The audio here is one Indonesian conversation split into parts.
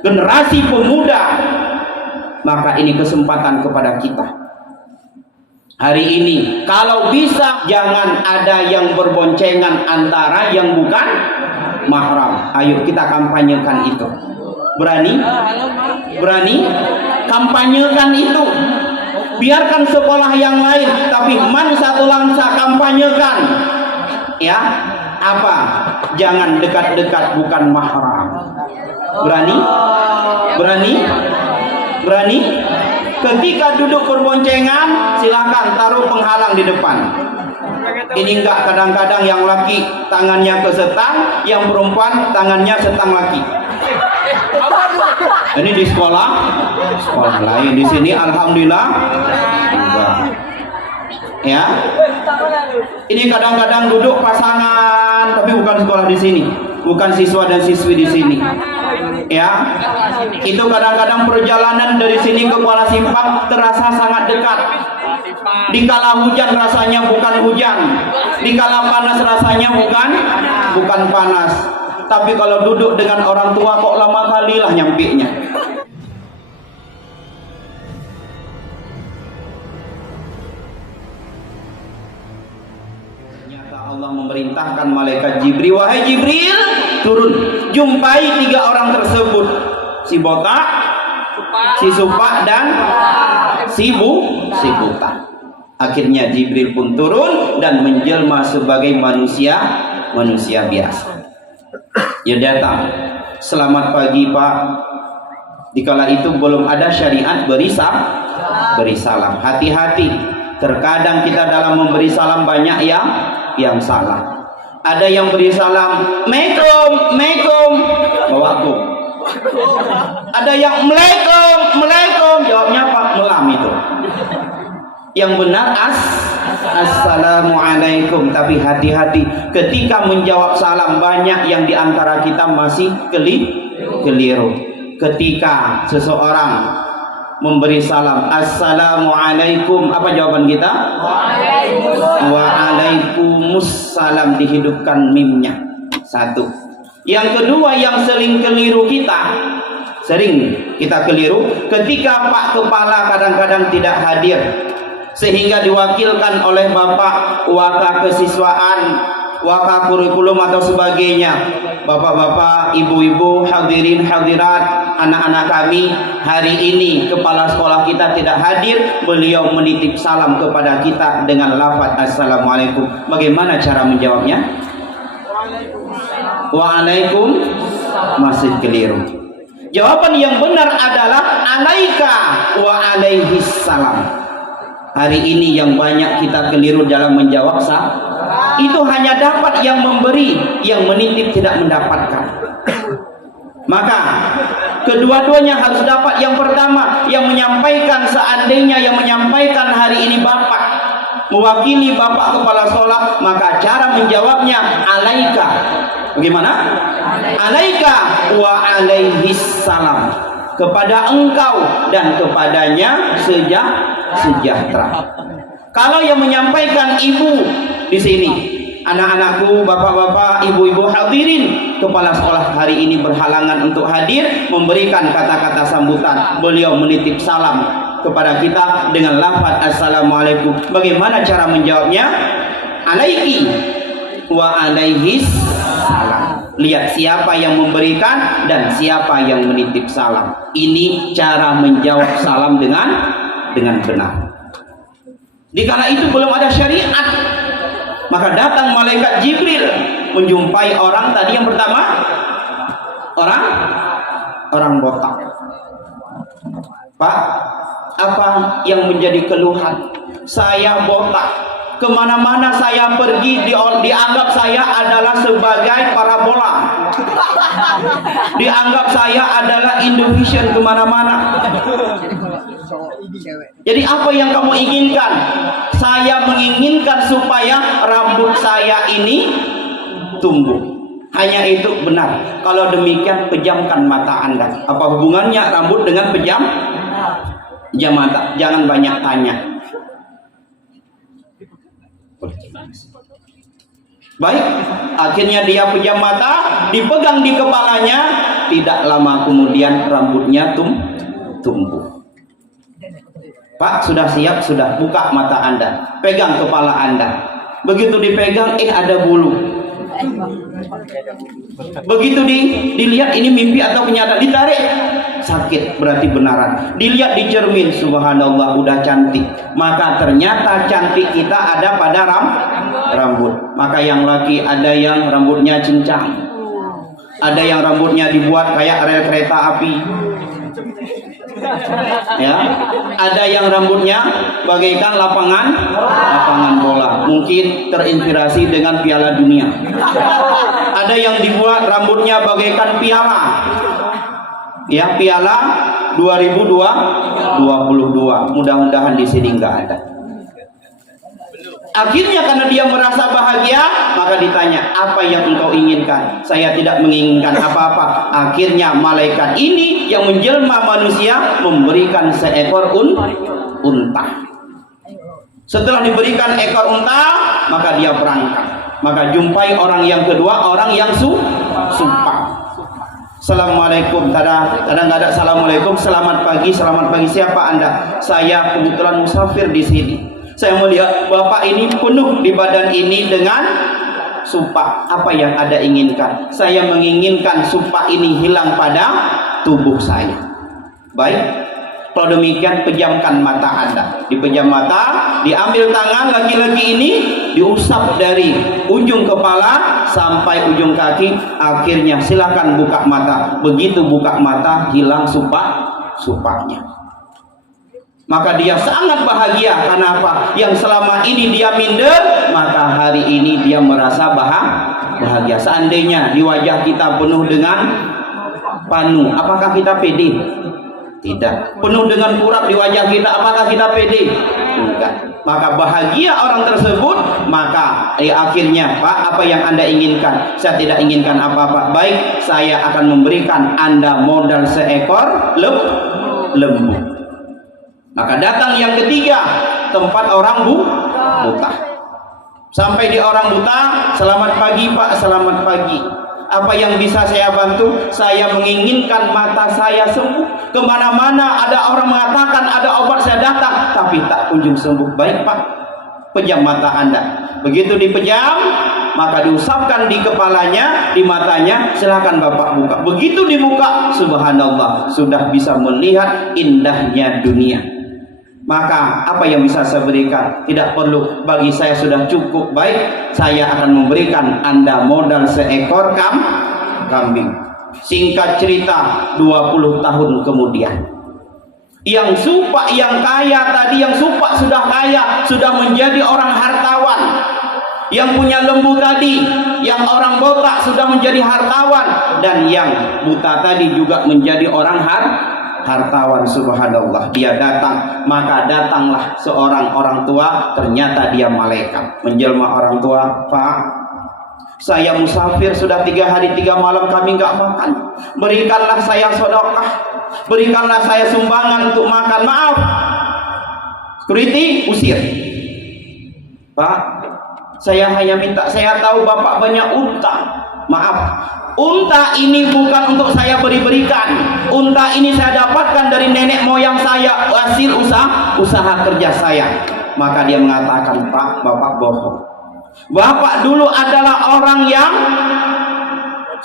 generasi pemuda. Maka ini kesempatan kepada kita hari ini, kalau bisa jangan ada yang berboncengan antara yang bukan mahram. Ayo kita kampanyekan itu. Berani? Berani? Kampanyekan itu. Biarkan sekolah yang lain, tapi man satu langsa kampanyekan. Ya, apa? Jangan dekat-dekat bukan mahram. Berani? Berani? Berani? Ketika duduk berboncengan, silakan taruh penghalang di depan. Ini enggak, kadang-kadang yang laki tangannya ke setang, yang perempuan tangannya setang laki. Ini di sekolah lain. Di sini alhamdulillah enggak. Ya. Ini kadang-kadang duduk pasangan, tapi bukan sekolah di sini, bukan siswa dan siswi di sini. Ya, itu kadang-kadang perjalanan dari sini ke Kuala Simpang terasa sangat dekat. Dikala hujan rasanya bukan hujan, dikala panas rasanya bukan panas. Tapi kalau duduk dengan orang tua kok lama kali lah nyampiknya. Ternyata Allah memerintahkan malaikat Jibril, wahai Jibril, turun, jumpai 3 orang tersebut, si botak, si supak, dan si buta. Akhirnya Jibril pun turun dan menjelma sebagai manusia biasa. Ya datang, selamat pagi Pak. Dikala itu belum ada syariat beri salam. Hati-hati, terkadang kita dalam memberi salam banyak yang salah. Ada yang beri salam, Assalamualaikum, bawaku. Ada yang Assalamualaikum, jawabnya apa? Melam itu. Yang benar Assalamualaikum. Tapi hati-hati, ketika menjawab salam banyak yang diantara kita masih keliru. Ketika seseorang memberi salam Assalamualaikum, apa jawaban kita? Waalaikumsalam, dihidupkan mimnya. Satu. Yang kedua yang sering kita keliru ketika Pak Kepala kadang-kadang tidak hadir, sehingga diwakilkan oleh Bapak Waka Kesiswaan, Waka Kurikulum atau sebagainya. Bapak-bapak, ibu-ibu, hadirin hadirat, anak-anak kami, hari ini kepala sekolah kita tidak hadir. Beliau menitip salam kepada kita dengan lafaz Assalamualaikum. Bagaimana cara menjawabnya? Waalaikum, masih keliru. Jawaban yang benar adalah alaika wa alaihis salam. Hari ini yang banyak kita keliru dalam menjawab itu hanya dapat yang memberi, yang menitip tidak mendapatkan. Maka kedua-duanya harus dapat. Yang pertama, yang menyampaikan, seandainya yang menyampaikan hari ini Bapak, mewakili Bapak Kepala Sekolah, maka cara menjawabnya alaika. Bagaimana? Alaika wa alaihis salam. Kepada engkau dan kepadanya sejahtera. Kalau yang menyampaikan ibu di sini, anak-anakku, bapak-bapak, ibu-ibu hadirin, kepala sekolah hari ini berhalangan untuk hadir memberikan kata-kata sambutan. Beliau menitip salam kepada kita dengan lafaz Assalamualaikum. Bagaimana cara menjawabnya? Alaiki wa alaihis salam. Lihat siapa yang memberikan dan siapa yang menitip salam. Ini cara menjawab salam dengan benar. Dikala itu belum ada syariat, maka datang malaikat Jibril menjumpai orang tadi yang pertama, orang botak. Pak, apa yang menjadi keluhan? Saya botak. Kemana-mana saya pergi dianggap saya adalah sebagai parabola. Dianggap saya adalah Indovision kemana-mana. Jadi apa yang kamu inginkan? Saya menginginkan supaya rambut saya ini tumbuh. Hanya itu benar. Kalau demikian pejamkan mata Anda. Apa hubungannya rambut dengan pejam mata? Jangan banyak tanya. Baik, akhirnya dia pejam mata, dipegang di kepalanya. tidak lama kemudian rambutnya tumbuh. Pak, sudah siap? Sudah. Buka mata Anda, pegang kepala Anda. Begitu dipegang, ada bulu. Begitu dilihat, ini mimpi atau kenyataan, ditarik, sakit, berarti benaran. Dilihat di cermin, subhanallah, udah cantik. Maka ternyata cantik kita ada pada rambut. Maka yang laki ada yang rambutnya cincang, ada yang rambutnya dibuat kayak rel kereta api, ya, ada yang rambutnya bagaikan lapangan bola, mungkin terinspirasi dengan Piala Dunia. Ada yang dibuat rambutnya bagaikan piala, ya, Piala 2022. Mudah-mudahan di sini nggak ada. Akhirnya karena dia merasa bahagia, maka ditanya, apa yang engkau inginkan? Saya tidak menginginkan apa-apa. Akhirnya malaikat ini yang menjelma manusia memberikan seekor unta. Setelah diberikan ekor unta, maka dia berangkat. Maka jumpai orang yang kedua, orang yang sumpah. Assalamualaikum, kadang nggak ada assalamualaikum, selamat pagi, siapa Anda? Saya kebetulan musafir di sini. Saya melihat Bapak ini penuh di badan ini dengan sumpah. Apa yang Anda inginkan? Saya menginginkan sumpah ini hilang pada tubuh saya. Baik, kalau demikian pejamkan mata Anda. Dipejam mata, diambil tangan laki-laki ini, diusap dari ujung kepala sampai ujung kaki. Akhirnya silakan buka mata. Begitu buka mata, hilang sumpahnya. Maka dia sangat bahagia. Kenapa? Yang selama ini dia minder, maka hari ini dia merasa bahagia. Seandainya di wajah kita penuh dengan panu, apakah kita pede? Tidak. Penuh dengan kurap di wajah kita, apakah kita pede? Enggak. Maka bahagia orang tersebut. Maka akhirnya, Pak, apa yang Anda inginkan? Saya tidak inginkan apa-apa. Baik, saya akan memberikan Anda modal seekor lembu. Maka datang yang ketiga, tempat orang buta. Sampai di orang buta, selamat pagi Pak, selamat pagi. Apa yang bisa saya bantu? Saya menginginkan mata saya sembuh. Kemana-mana ada orang mengatakan ada obat, saya datang, tapi tak kunjung sembuh. Baik Pak, pejam mata Anda. Begitu dipejam, maka diusapkan di kepalanya, di matanya, silakan Bapak buka. Begitu dibuka, subhanallah, sudah bisa melihat indahnya dunia. Maka apa yang bisa saya berikan? Tidak perlu, bagi saya sudah cukup. Baik, saya akan memberikan Anda modal seekor kambing. Singkat cerita, 20 tahun kemudian, yang sumpah, yang kaya tadi, yang sumpah sudah kaya, sudah menjadi orang hartawan. Yang punya lembu tadi, yang orang botak, sudah menjadi hartawan. Dan yang buta tadi juga menjadi orang hartawan. Subhanallah, dia datang. Maka datanglah seorang orang tua, ternyata dia malaikat. Menjelma orang tua, Pak, saya musafir sudah 3 hari 3 malam kami nggak makan. Berikanlah saya sedekah, berikanlah saya sumbangan untuk makan. Maaf, security usir. Pak, saya hanya minta, saya tahu Bapak banyak utang. Maaf, unta ini bukan untuk saya berikan. Unta ini saya dapatkan dari nenek moyang saya, hasil usaha kerja saya. Maka dia mengatakan, Pak, Bapak bohong. Bapak dulu adalah orang yang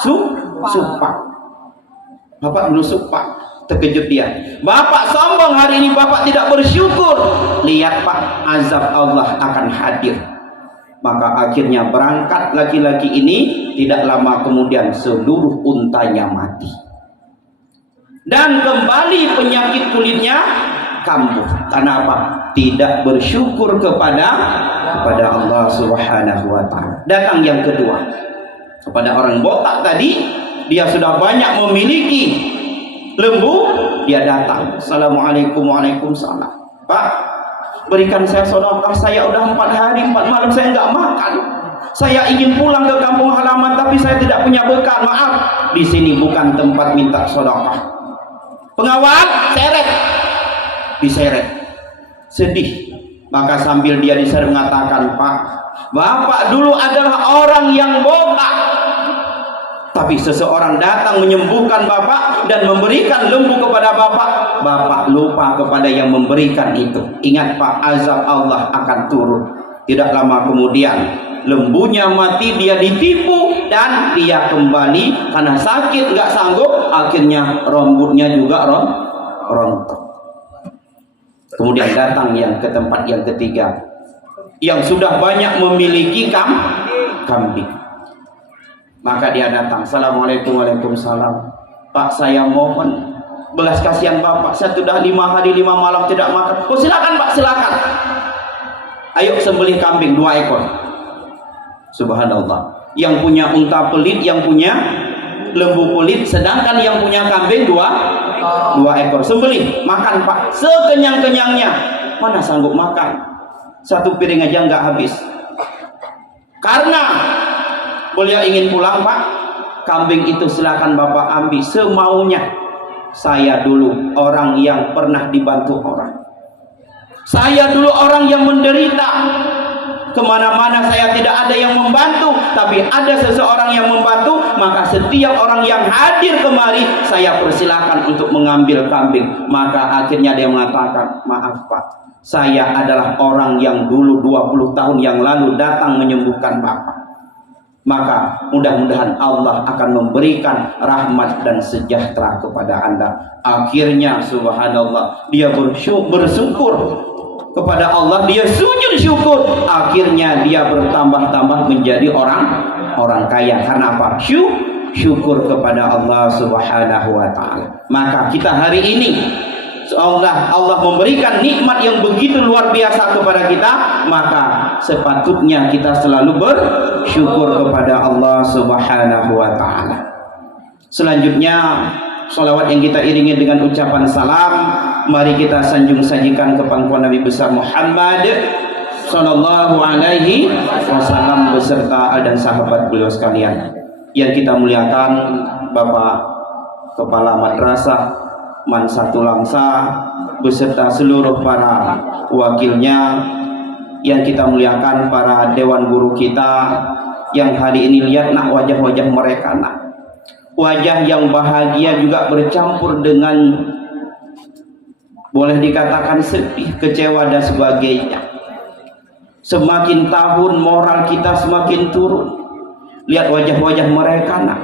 sumpah. Bapak dulu sumpah. Terkejut dia. Bapak sombong hari ini, Bapak tidak bersyukur. Lihat Pak, azab Allah akan hadir. Maka akhirnya berangkat laki-laki ini, tidak lama kemudian seluruh untanya mati. Dan kembali penyakit kulitnya kambuh. Karena apa? Tidak bersyukur kepada Allah Subhanahu wa ta'ala. Datang yang kedua, kepada orang botak tadi, dia sudah banyak memiliki lembu, dia datang. Assalamualaikum, waalaikumsalam. Pak, berikan saya sedekah, saya udah 4 hari 4 malam saya nggak makan. Saya ingin pulang ke kampung halaman, tapi saya tidak punya bekal. Maaf, di sini bukan tempat minta sedekah. Pengawal, seret, diseret, sedih. Maka sambil dia diseret mengatakan, Pak, Bapak dulu adalah orang yang botak. Tapi seseorang datang menyembuhkan bapak dan memberikan lembu kepada bapak, bapak lupa kepada yang memberikan itu. Ingat pak, azab Allah akan turun. Tidak lama kemudian lembunya mati, dia ditipu dan dia kembali karena sakit nggak sanggup, akhirnya rambutnya juga rontok. Kemudian datang yang ke tempat yang ketiga, yang sudah banyak memiliki kambing. Maka dia datang, assalamualaikum, waalaikumsalam. Pak, saya mohon belas kasihan bapak, saya sudah 5 hari 5 malam tidak makan. Oh silakan pak, silakan. Ayo sembelih kambing 2 ekor. Subhanallah. Yang punya unta pelit, yang punya lembu pelit, sedangkan yang punya kambing 2 ekor. Sembelih, makan pak, sekenyang-kenyangnya. Mana sanggup makan? 1 piring aja nggak habis. Karena beliau ingin pulang pak, kambing itu silakan bapak ambil semaunya. Saya dulu orang yang pernah dibantu orang. Saya dulu orang yang menderita. Kemana-mana saya tidak ada yang membantu, tapi ada seseorang yang membantu. Maka setiap orang yang hadir kemari, saya persilakan untuk mengambil kambing. Maka akhirnya dia mengatakan, maaf pak, saya adalah orang yang dulu 20 tahun yang lalu datang menyembuhkan bapak. Maka mudah-mudahan Allah akan memberikan rahmat dan sejahtera kepada anda. Akhirnya subhanallah, dia bersyukur kepada Allah, dia sujud syukur. Akhirnya dia bertambah-tambah menjadi orang kaya. Karena apa? Syukur kepada Allah subhanahu wa ta'ala. Maka kita hari ini seolah Allah memberikan nikmat yang begitu luar biasa kepada kita, maka sepatutnya kita selalu bersyukur kepada Allah subhanahu wa ta'ala. Selanjutnya salawat yang kita iringi dengan ucapan salam, mari kita sanjung sajikan ke pangkuan Nabi besar Muhammad sallallahu alaihi wasallam beserta dan sahabat beliau sekalian. Yang kita muliakan Bapak Kepala Madrasah Mansatul Langsa beserta seluruh para wakilnya, yang kita muliakan para dewan guru kita, yang hari ini lihat nak wajah-wajah mereka, nak wajah yang bahagia juga bercampur dengan boleh dikatakan sedih, kecewa dan sebagainya. Semakin tahun moral kita semakin turun. Lihat wajah-wajah mereka, nak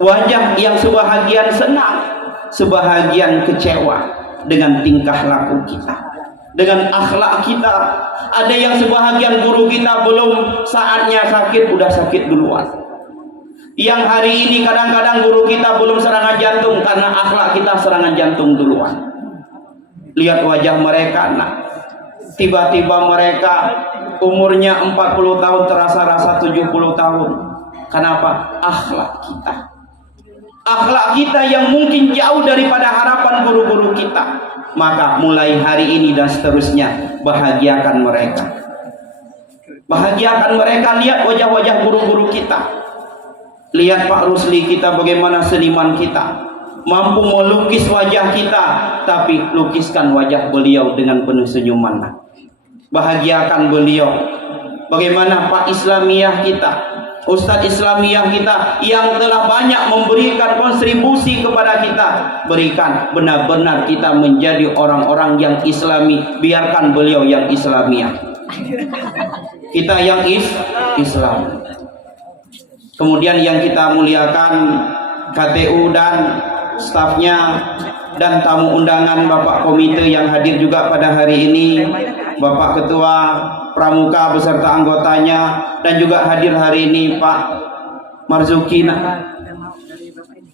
wajah yang sebahagian senang, sebahagian kecewa dengan tingkah laku kita, dengan akhlak kita. Ada yang sebahagian guru kita belum saatnya sakit, udah sakit duluan. Yang hari ini kadang-kadang guru kita belum serangan jantung karena akhlak kita serangan jantung duluan. Lihat wajah mereka, nak tiba-tiba mereka umurnya 40 tahun terasa-rasa 70 tahun. Kenapa? Akhlak kita. Akhlak kita yang mungkin jauh daripada harapan guru-guru kita. Maka mulai hari ini dan seterusnya, bahagiakan mereka. Bahagiakan mereka. Lihat wajah-wajah guru-guru kita. Lihat Pak Rusli kita, bagaimana seniman kita mampu melukis wajah kita, tapi lukiskan wajah beliau dengan penuh senyuman. Bahagiakan beliau. Bagaimana Pak Islamiyah kita, Ustadz Islamiyah kita yang telah banyak memberikan kontribusi kepada kita, berikan benar-benar kita menjadi orang-orang yang Islami. Biarkan beliau yang Islamiyah, kita yang Islam. Kemudian yang kita muliakan KTU dan stafnya, dan tamu undangan Bapak Komite yang hadir juga pada hari ini, Bapak Ketua Pramuka beserta anggotanya, dan juga hadir hari ini Pak Marzuki.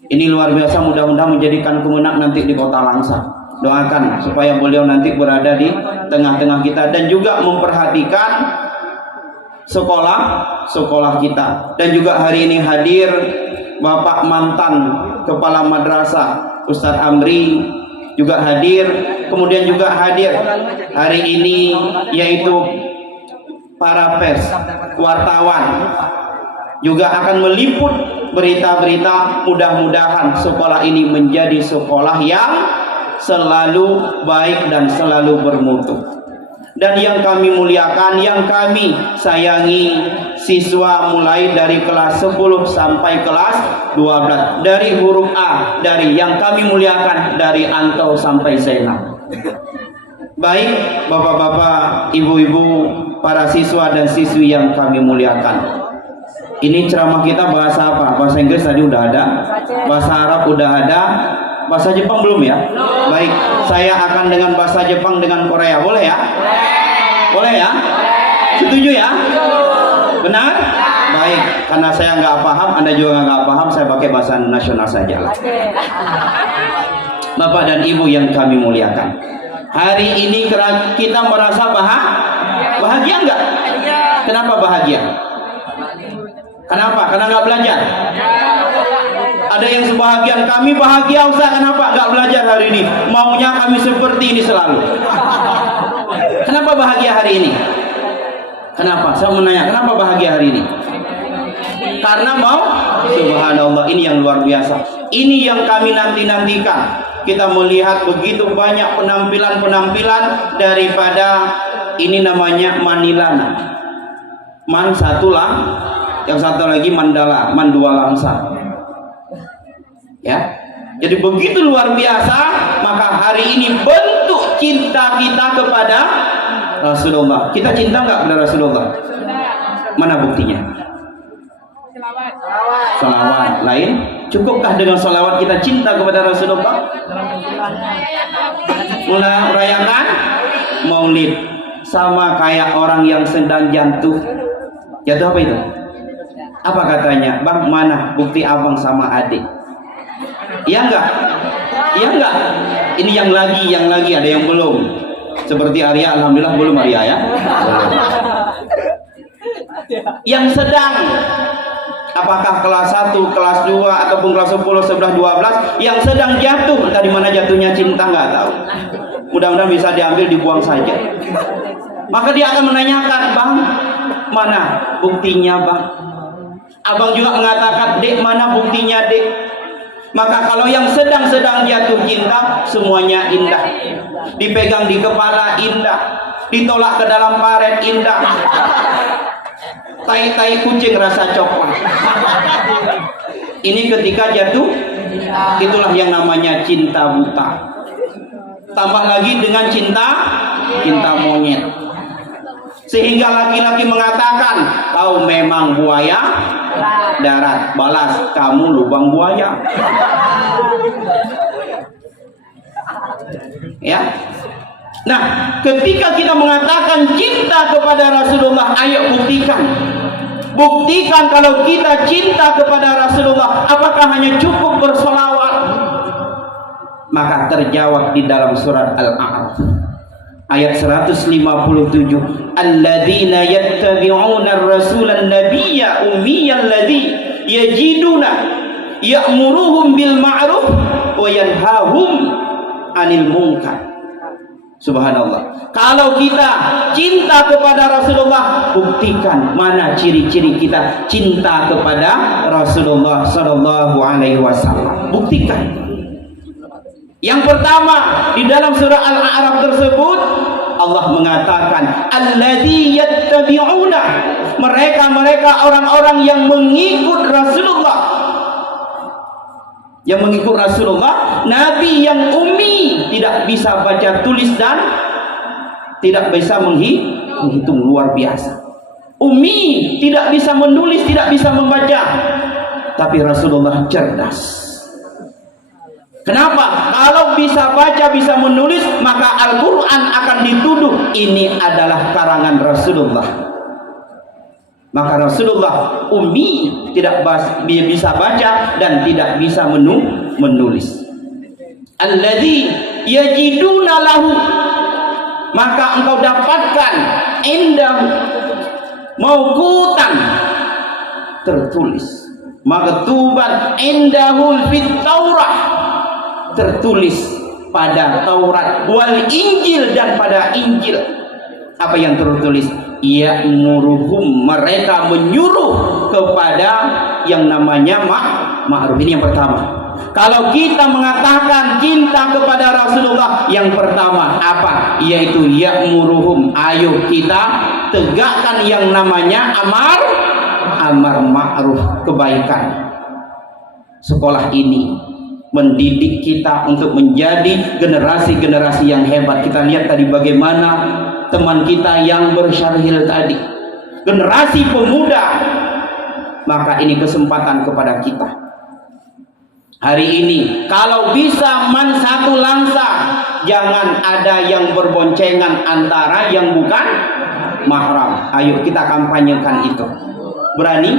Ini luar biasa, mudah-mudahan menjadikan kemenang nanti di Kota Langsa. Doakan supaya beliau nanti berada di tengah-tengah kita dan juga memperhatikan sekolah kita. Dan juga hari ini hadir Bapak mantan Kepala Madrasah Ustadz Amri juga hadir. Kemudian juga hadir hari ini yaitu para pers, wartawan juga akan meliput berita-berita. Mudah-mudahan sekolah ini menjadi sekolah yang selalu baik dan selalu bermutu. Dan yang kami muliakan, yang kami sayangi, siswa mulai dari kelas 10 sampai kelas 12, dari huruf A, dari yang kami muliakan, dari Anto sampai Zainab. Baik bapak-bapak, ibu-ibu, para siswa dan siswi yang kami muliakan, ini ceramah kita bahasa apa? Bahasa Inggris tadi udah ada, bahasa Arab udah ada, bahasa Jepang belum ya? Baik, saya akan dengan bahasa Jepang dengan Korea, boleh ya? Boleh ya? Setuju ya? Benar? Baik, karena saya nggak paham, Anda juga nggak paham, saya pakai bahasa nasional saja lah. Bapak dan Ibu yang kami muliakan, hari ini kita merasa bahagia nggak? Kenapa bahagia? Kenapa? Karena nggak belajar. Ada yang sebahagian kami bahagia Ustaz, kenapa nggak belajar hari ini? Maunya kami seperti ini selalu. Kenapa bahagia hari ini? Kenapa? Saya menanya, kenapa bahagia hari ini? Karena mau, subhanallah, ini yang luar biasa. Ini yang kami nanti-nantikan. Kita melihat begitu banyak penampilan-penampilan daripada ini namanya Manilana. Man satu lah, yang satu lagi Mandala, Mandua Lamsa. Ya, jadi begitu luar biasa. Maka hari ini bentuk cinta kita kepada Rasulullah. Kita cinta nggak kepada Rasulullah? Mana buktinya? Salawat. Lain? Cukupkah dengan salawat kita cinta kepada Rasulullah? Mulai merayakan Maulid, sama kayak orang yang sedang jatuh. Jatuh apa itu? Apa katanya? Bang, mana bukti abang sama adik? Iya enggak? Iya enggak? Ini yang lagi ada yang belum. Seperti Arya, alhamdulillah belum Arya ya. Yang sedang, apakah kelas 1, kelas 2 ataupun kelas 10, 11, 12 yang sedang jatuh, dari mana jatuhnya cinta nggak tahu. Mudah-mudahan bisa diambil, dibuang saja. Maka dia akan menanyakan, Bang, mana buktinya, Bang? Abang juga mengatakan, Dek, mana buktinya, Dek? Maka kalau yang sedang-sedang jatuh cinta, semuanya indah. Dipegang di kepala indah, ditolak ke dalam paret indah. Tai-tai kucing rasa coklat. Ini ketika jatuh, itulah yang namanya cinta buta. Tambah lagi dengan cinta monyet. Sehingga laki-laki mengatakan, kau memang buaya darat, balas kamu lubang buaya. Ya. Nah, ketika kita mengatakan cinta kepada Rasulullah, ayo buktikan. Buktikan kalau kita cinta kepada Rasulullah. Apakah hanya cukup bersolawat? Maka terjawab di dalam surat Al-A'raf ayat 157, alladzina yattabi'una ar-rasulan nabiyya ummiyal ladzi yajiduna ya'muruhum bil ma'ruf wa yanhahum 'anil munkar. Subhanallah. Kalau kita cinta kepada Rasulullah, buktikan mana ciri-ciri kita cinta kepada Rasulullah sallallahu alaihi wasallam. Buktikan. Yang pertama, di dalam surah Al-A'raf tersebut Allah mengatakan alladzi yattabi'una, mereka orang-orang yang mengikut Rasulullah. Yang mengikut Rasulullah, Nabi yang ummi, tidak bisa baca tulis dan tidak bisa menghitung, luar biasa. Ummi, tidak bisa menulis, tidak bisa membaca. Tapi Rasulullah cerdas. Kenapa? Kalau bisa baca, bisa menulis, maka Al-Quran akan dituduh ini adalah karangan Rasulullah. Maka Rasulullah ummi, tidak bisa baca dan tidak bisa menulis. Alladzi yajiduna lahu, maka engkau dapatkan indahu mauqutan, tertulis, maktuban indahul fit Taurah, tertulis pada Taurat, wal Injil, dan pada Injil. Apa yang tertulis? Ya'muruhum, mereka menyuruh kepada yang namanya ma'ruf. Ini yang pertama. Kalau kita mengatakan cinta kepada Rasulullah, yang pertama apa? Yaitu ya'muruhum, ayo kita tegakkan yang namanya amar ma'ruf, kebaikan. Sekolah ini mendidik kita untuk menjadi generasi-generasi yang hebat. Kita lihat tadi bagaimana teman kita yang bersyarhil tadi, generasi pemuda. Maka ini kesempatan kepada kita hari ini, kalau bisa man satu langsa, jangan ada yang berboncengan antara yang bukan mahram. Ayo kita kampanyekan itu. Berani?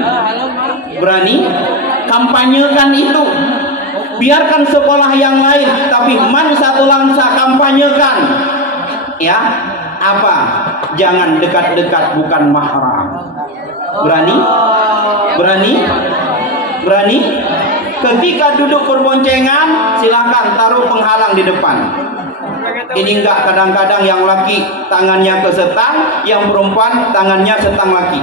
Berani? Kampanyekan itu. Biarkan sekolah yang lain, tapi man satu langsa kampanyekan. Ya, apa? Jangan dekat-dekat bukan mahram. Berani? Berani? Berani? Ketika duduk berboncengan, silakan taruh penghalang di depan. Ini enggak, kadang-kadang yang laki tangannya ke setang, yang perempuan tangannya setang laki.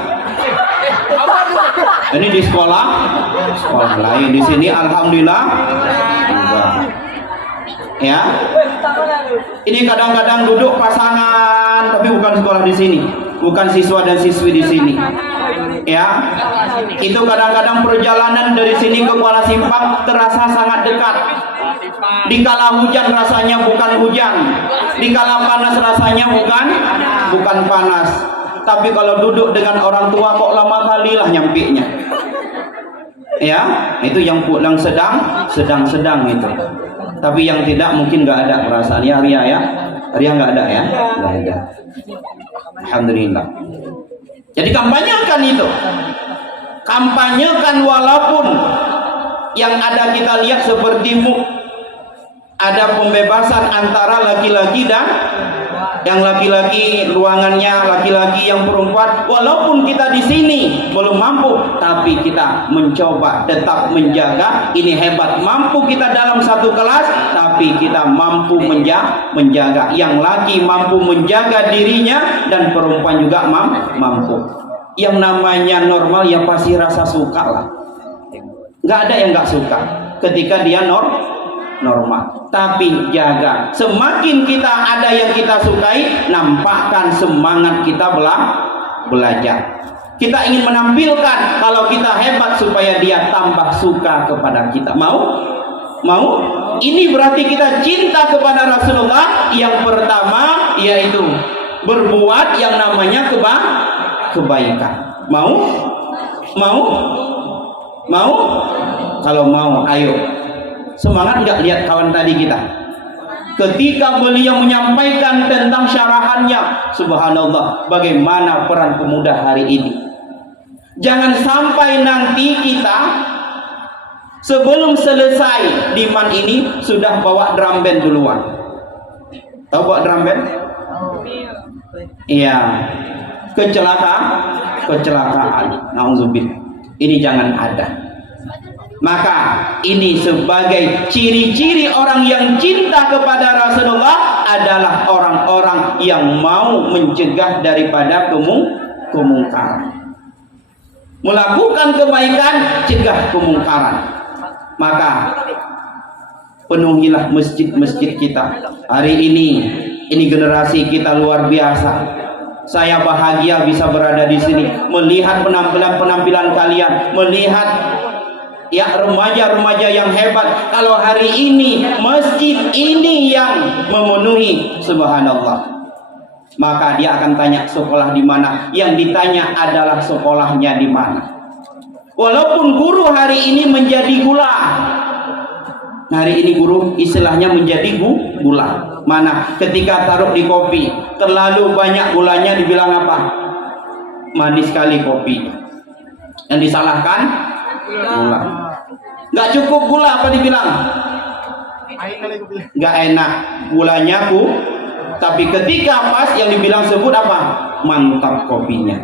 Ini di sekolah lain. Di sini alhamdulillah enggak. Ya. Ini kadang-kadang duduk pasangan, tapi bukan sekolah di sini, bukan siswa dan siswi di sini. Ya, itu kadang-kadang perjalanan dari sini ke Kuala Simpang terasa sangat dekat. Dikala hujan rasanya bukan hujan, dikala panas rasanya bukan panas. Tapi kalau duduk dengan orang tua kok lama kali lah nyampiknya. Ya, itu yang sedang itu. Tapi yang tidak mungkin nggak ada perasaan ya, Ria ya. Ria nggak ada ya? Nggak ada. Alhamdulillah. Jadi kampanyekan itu. Kampanyekan walaupun yang ada kita lihat seperti ada pembebasan antara laki-laki dan yang laki-laki, ruangannya laki-laki, yang perempuan. Walaupun kita di sini belum mampu, tapi kita mencoba tetap menjaga. Ini hebat, mampu kita dalam satu kelas, tapi kita mampu menjaga. Yang laki mampu menjaga dirinya, dan perempuan juga mampu. Yang namanya normal ya pasti rasa suka lah. Nggak ada yang nggak suka ketika dia normal. Tapi jaga, semakin kita ada yang kita sukai, nampakkan semangat kita belajar. Kita ingin menampilkan kalau kita hebat supaya dia tambah suka kepada kita. Mau? Ini berarti kita cinta kepada Rasulullah. Yang pertama yaitu berbuat yang namanya kebaikan. Mau? Kalau mau, ayo. Semangat nggak lihat kawan tadi kita? Ketika beliau menyampaikan tentang syarahannya, subhanallah, bagaimana peran pemuda hari ini. Jangan sampai nanti kita sebelum selesai diman ini sudah bawa drum band duluan. Tahu bawa drum band? Iya. Kecelakaan. Nauzubillah. Ini jangan ada. Maka ini sebagai ciri-ciri orang yang cinta kepada Rasulullah adalah orang-orang yang mau mencegah daripada kemungkaran. Melakukan kebaikan, cegah kemungkaran. Maka penuhilah masjid-masjid kita. Hari ini generasi kita luar biasa. Saya bahagia bisa berada di sini, melihat penampilan kalian, melihat ya remaja-remaja yang hebat. Kalau hari ini masjid ini yang memenuhi, subhanallah, maka dia akan tanya sekolah di mana. Yang ditanya adalah sekolahnya di mana. Walaupun guru hari ini menjadi gula, hari ini guru istilahnya menjadi gula. Mana ketika taruh di kopi terlalu banyak gulanya, dibilang apa? Manis sekali kopi. Yang disalahkan gula. Nggak cukup gula, apa dibilang? Nggak enak gulanya tapi ketika pas yang dibilang sebut apa? Mantap kopinya.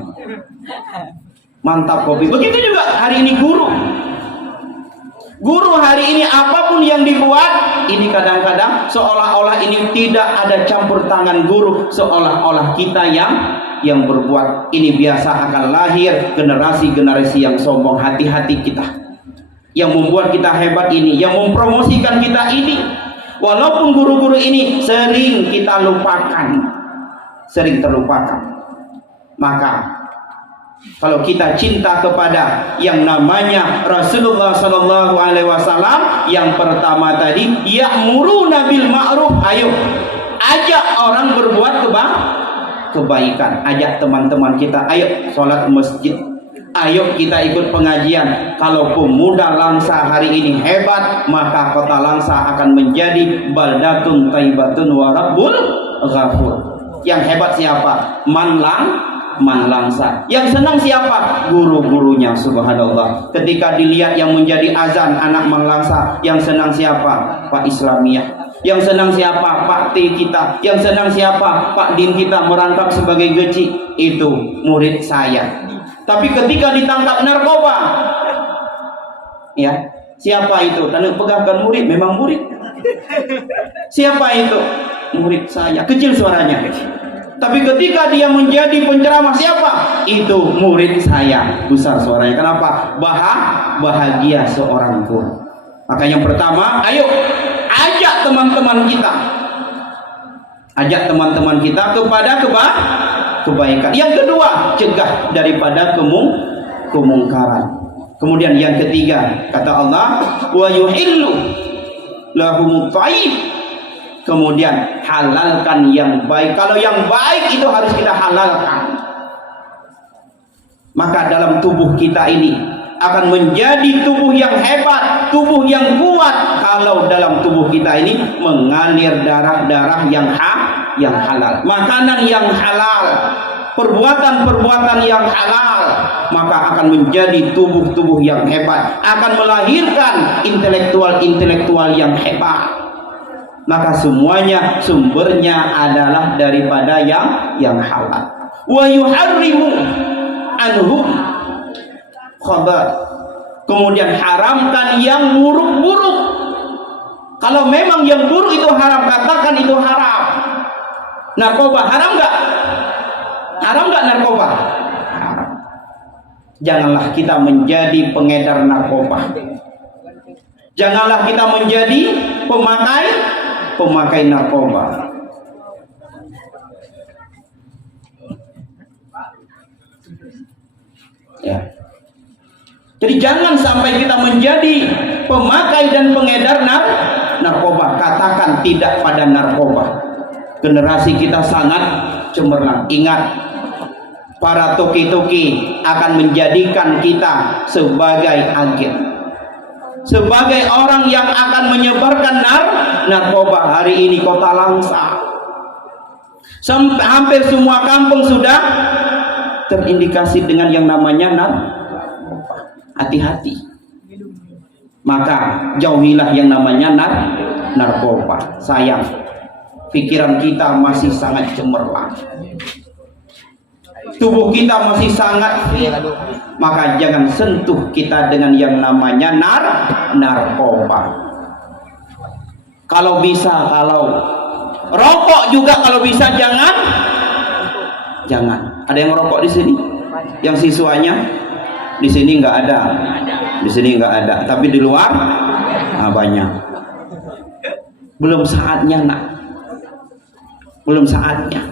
Mantap kopi. Begitu juga hari ini guru hari ini apapun yang dibuat, ini kadang-kadang seolah-olah ini tidak ada campur tangan guru, seolah-olah kita yang berbuat. Ini biasa akan lahir generasi-generasi yang sombong. Hati-hati kita. yang membuat kita hebat ini, yang mempromosikan kita ini. Walaupun guru-guru ini sering kita lupakan, sering terlupakan. Maka kalau kita cinta kepada yang namanya Rasulullah Sallallahu Alaihi Wasallam, yang pertama tadi, ya'muruna bil ma'ruf, ayo ajak orang berbuat kebaikan, ajak teman-teman kita, ayo sholat masjid, ayo kita ikut pengajian. Kalau pemuda Langsa hari ini hebat, maka kota Langsa akan menjadi baldatun thayyibatun wa rabbul ghafur. Yang hebat siapa? Man Langsa. Yang senang siapa? Guru-gurunya, subhanallah. Ketika dilihat yang menjadi azan anak Man Langsa, yang senang siapa? Pak Islamiyah. Yang senang siapa? Pak T kita. Yang senang siapa? Pak Din kita merangkap sebagai geci. Itu murid saya. Tapi ketika ditangkap narkoba, ya, siapa itu? Dan pegangkan murid, memang murid. Siapa itu? Murid saya. Kecil suaranya. Tapi ketika dia menjadi penceramah, siapa? Itu murid saya, besar suaranya. Kenapa? Bahagia seorang guru. Maka yang pertama, ayo ajak teman-teman kita, ajak teman-teman kita kepada kebaikan. Yang kedua, cegah daripada kemungkaran. Kemudian yang ketiga, kata Allah, wa yuhillu lahumut thayyib. Kemudian halalkan yang baik. Kalau yang baik itu harus kita halalkan. Maka dalam tubuh kita ini akan menjadi tubuh yang hebat, tubuh yang kuat, kalau dalam tubuh kita ini mengalir darah-darah yang halal, makanan yang halal, perbuatan-perbuatan yang halal, maka akan menjadi tubuh-tubuh yang hebat, akan melahirkan intelektual-intelektual yang hebat. Maka semuanya sumbernya adalah daripada yang halal. Wa yuharrimu anhum khabar. Kemudian haramkan yang buruk-buruk. Kalau memang yang buruk itu haram, katakan itu haram. Narkoba haram enggak? Haram enggak narkoba? Haram. Janganlah kita menjadi pengedar narkoba. Janganlah kita menjadi pemakai narkoba. Ya. Jadi jangan sampai kita menjadi pemakai dan pengedar narkoba. Katakan tidak pada narkoba. Generasi kita sangat cemerlang. Ingat, para toki-toki akan menjadikan kita sebagai agen, sebagai orang yang akan menyebarkan narkoba. Hari ini kota Langsa, hampir semua kampung sudah terindikasi dengan yang namanya narkoba. Hati-hati. Maka jauhilah yang namanya narkoba. Sayang, pikiran kita masih sangat cemerlang, tubuh kita masih sangat fit. Maka jangan sentuh kita dengan yang namanya narkoba. Kalau bisa, kalau rokok juga kalau bisa jangan. Ada yang rokok di sini? Yang siswanya? Di sini nggak ada. Di sini nggak ada. Tapi di luar banyak. Belum saatnya, nak. Belum saatnya.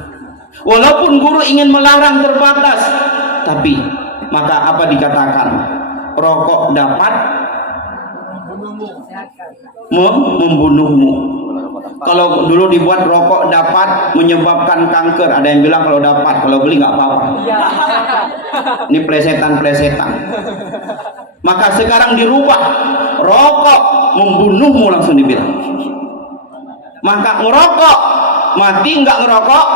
Walaupun guru ingin melarang terbatas, tapi maka apa dikatakan? Rokok dapat membunuhmu. Kalau dulu dibuat rokok dapat menyebabkan kanker, ada yang bilang kalau dapat, kalau beli nggak apa-apa. Ini plesetan. Maka sekarang dirubah, rokok membunuhmu langsung dibilang. Maka ngerokok mati, nggak ngerokok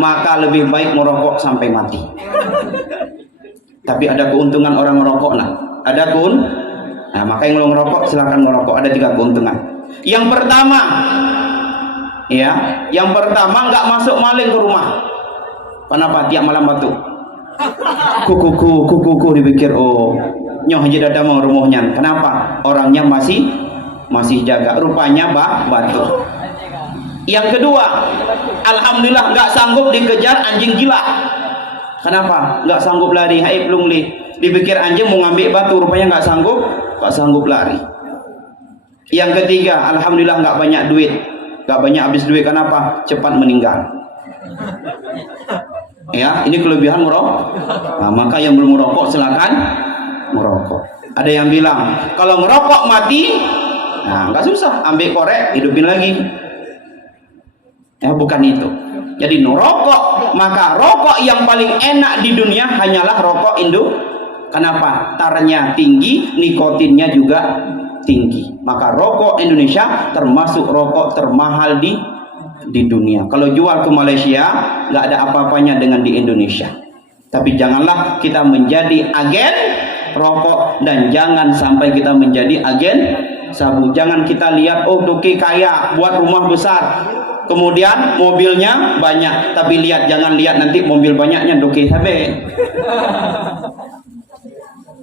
maka lebih baik merokok sampai mati. Tapi ada keuntungan orang merokok, ada maka yang belum merokok silakan merokok. Ada 3 keuntungan. Yang pertama, nggak masuk maling ke rumah. Kenapa? Tiap malam batu. Kuku dipikir, oh nyoh aja dada mau rumahnya. Kenapa? Orangnya masih jaga. Rupanya batu. Yang kedua, alhamdulillah nggak sanggup dikejar anjing gila. Kenapa? Nggak sanggup lari. Hai belum li. Dipikir anjing mau ngambil batu, rupanya nggak sanggup lari. Yang ketiga, alhamdulillah nggak banyak duit, nggak banyak habis duit. Kenapa? Cepat meninggal. Ya, ini kelebihan merokok. Nah, maka yang belum merokok silakan merokok. Ada yang bilang kalau ngerokok mati, nah nggak susah, ambil korek hidupin lagi. Ya bukan itu. Jadi rokok, maka rokok yang paling enak di dunia hanyalah rokok Indo. Kenapa? Tarnya tinggi, nikotinnya juga tinggi. Maka rokok Indonesia termasuk rokok termahal di dunia. Kalau jual ke Malaysia nggak ada apa-apanya dengan di Indonesia. Tapi janganlah kita menjadi agen rokok dan jangan sampai kita menjadi agen sabu. Jangan kita lihat oh Doki kaya buat rumah besar, kemudian mobilnya banyak, tapi jangan lihat nanti mobil banyaknya Doki sabe.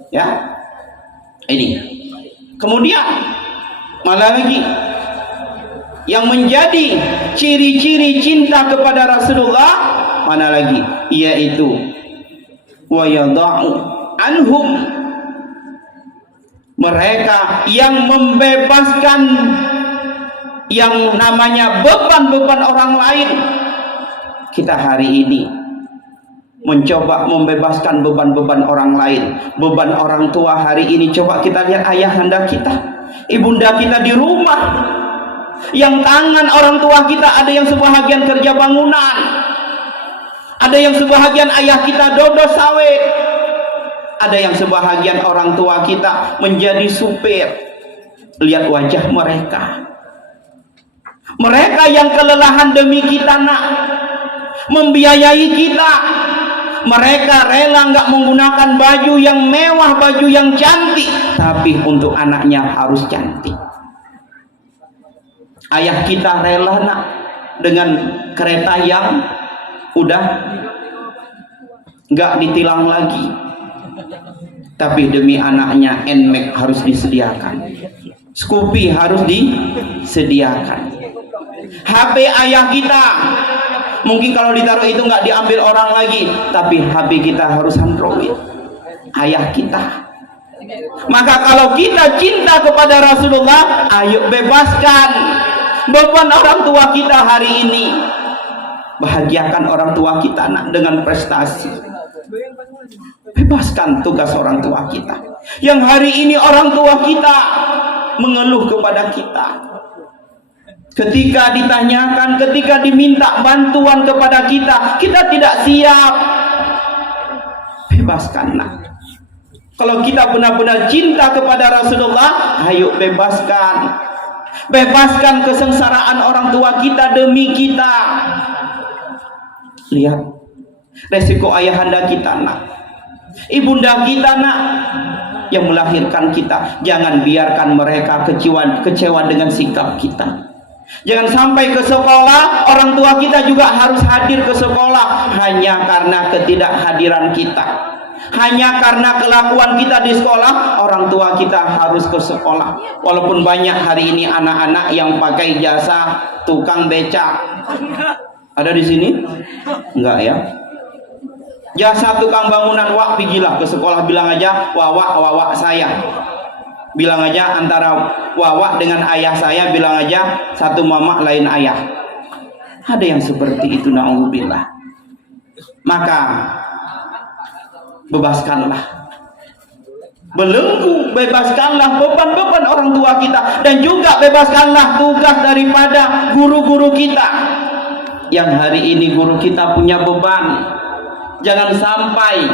Ya, ini. Kemudian malah lagi yang menjadi ciri-ciri cinta kepada Rasulullah mana lagi, yaitu wa yada'u anhum, mereka yang membebaskan yang namanya beban-beban orang lain. Kita hari ini mencoba membebaskan beban-beban orang lain, beban orang tua. Hari ini coba kita lihat ayahanda kita, ibunda kita di rumah, yang tangan orang tua kita ada yang sebahagian kerja bangunan, ada yang sebahagian ayah kita dodos sawit, ada yang sebahagian orang tua kita menjadi supir. Lihat wajah mereka yang kelelahan demi kita nak, membiayai kita. Mereka rela nggak menggunakan baju yang mewah, baju yang cantik, tapi untuk anaknya harus cantik. Ayah kita rela nak dengan kereta yang udah nggak ditilang lagi, tapi demi anaknya NMAX harus disediakan, Scoopy harus disediakan. HP ayah kita mungkin kalau ditaruh itu nggak diambil orang lagi, tapi HP kita harus Android, ayah kita. Maka kalau kita cinta kepada Rasulullah, ayo bebaskan beban orang tua kita hari ini. Bahagiakan orang tua kita nak dengan prestasi. Bebaskan tugas orang tua kita. Yang hari ini orang tua kita mengeluh kepada kita. Ketika ditanyakan, ketika diminta bantuan kepada kita, kita tidak siap. Bebaskan nak. Kalau kita benar-benar cinta kepada Rasulullah, ayo bebaskan. Bebaskan kesengsaraan orang tua kita demi kita. Lihat resiko ayahanda kita nak, ibunda kita nak, yang melahirkan kita. Jangan biarkan mereka kecewa dengan sikap kita. Jangan sampai ke sekolah orang tua kita juga harus hadir ke sekolah hanya karena ketidakhadiran kita. Hanya karena kelakuan kita di sekolah, orang tua kita harus ke sekolah. Walaupun banyak hari ini anak-anak yang pakai jasa tukang becak. Ada di sini? Enggak ya? Jasa tukang bangunan, wak pigilah ke sekolah, bilang aja wawak saya. Bilang aja antara wawak dengan ayah saya, bilang aja satu mama lain ayah. Ada yang seperti itu, na'udzubillah. Maka bebaskanlah, belenggu, bebaskanlah beban-beban orang tua kita, dan juga bebaskanlah tugas daripada guru-guru kita. Yang hari ini guru kita punya beban. Jangan sampai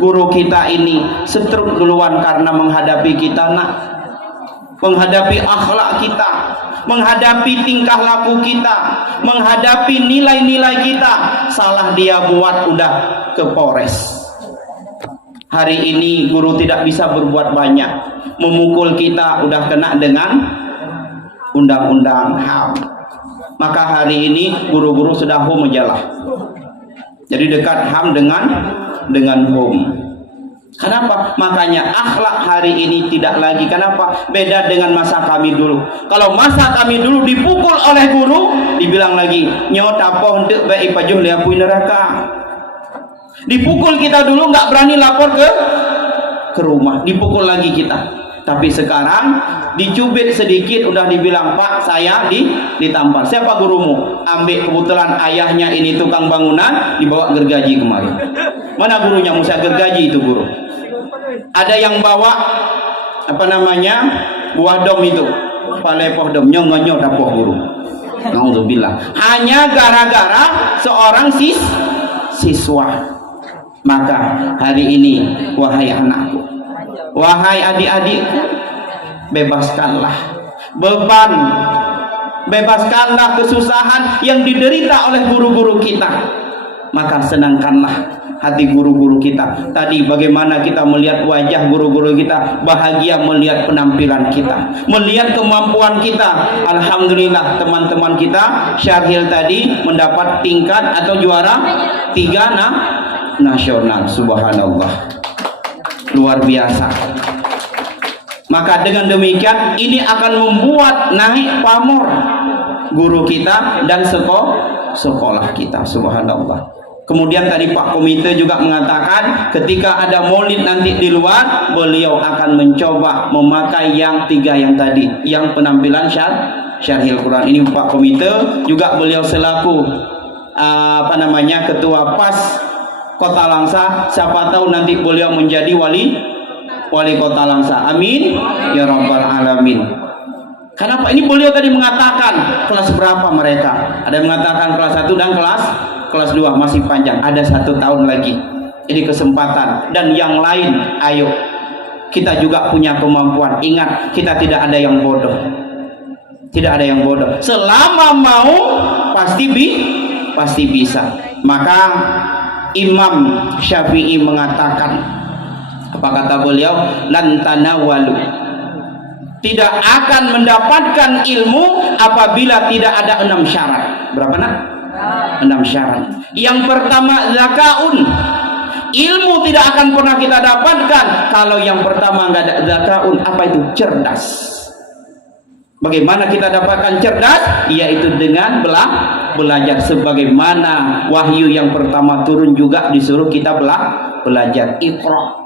guru kita ini setruk duluan karena menghadapi kita nak, menghadapi akhlak kita, menghadapi tingkah laku kita, menghadapi nilai-nilai kita. Salah dia buat udah ke Polres. Hari ini guru tidak bisa berbuat banyak, memukul kita udah kena dengan undang-undang HAM. Maka hari ini guru-guru sudah home majalah. Jadi dekat HAM dengan home. Kenapa? Makanya akhlak hari ini tidak lagi. Kenapa? Beda dengan masa kami dulu. Kalau masa kami dulu dipukul oleh guru, dibilang lagi nyot apa hendak baik pajuh liapui neraka. Dipukul kita dulu nggak berani lapor ke ke rumah, dipukul lagi kita. Tapi sekarang dicubit sedikit udah dibilang, Pak saya ditampar. Siapa gurumu? Ambil, kebetulan ayahnya ini tukang bangunan, dibawa gergaji kemari. Mana gurunya? Musa gergaji itu guru. Ada yang bawa apa namanya, buah dom itu, palepoh dom, nyongonyo dapoh guru. Nauzubillah. Hanya gara-gara seorang siswa. Maka hari ini wahai anakku, wahai adik-adikku, bebaskanlah beban, bebaskanlah kesusahan yang diderita oleh guru-guru kita. Maka senangkanlah hati guru-guru kita. Tadi bagaimana kita melihat wajah guru-guru kita, bahagia melihat penampilan kita, melihat kemampuan kita. Alhamdulillah teman-teman kita Syarhil tadi mendapat tingkat atau juara 3 nasional. Subhanallah, luar biasa. Maka dengan demikian ini akan membuat naik pamor guru kita dan sekolah kita. Subhanallah. Kemudian tadi Pak Komite juga mengatakan ketika ada maulid nanti di luar, beliau akan mencoba memakai yang 3 yang tadi, yang penampilan Syarhil Quran. Ini Pak Komite juga, beliau selaku apa namanya, ketua PAS Kota Langsa. Siapa tahu nanti beliau menjadi wali kota Langsa. Amin ya rabbal alamin. Kenapa? Ini beliau tadi mengatakan kelas berapa mereka? Ada yang mengatakan kelas 1 dan kelas 2 masih panjang, ada 1 tahun lagi. Ini kesempatan. Dan yang lain, ayo kita juga punya kemampuan. Ingat, kita tidak ada yang bodoh. Tidak ada yang bodoh. Selama mau pasti bisa. Maka Imam Syafi'i mengatakan, apa kata beliau? Lan tanawalu, tidak akan mendapatkan ilmu apabila tidak ada 6 syarat. Berapa nak? 6 syarat. Yang pertama zakaun, ilmu tidak akan pernah kita dapatkan kalau yang pertama nggak ada zakaun. Apa itu? Cerdas. Bagaimana kita dapatkan cerdas? Yaitu dengan belajar. Sebagaimana wahyu yang pertama turun juga disuruh kita belajar. Iqra.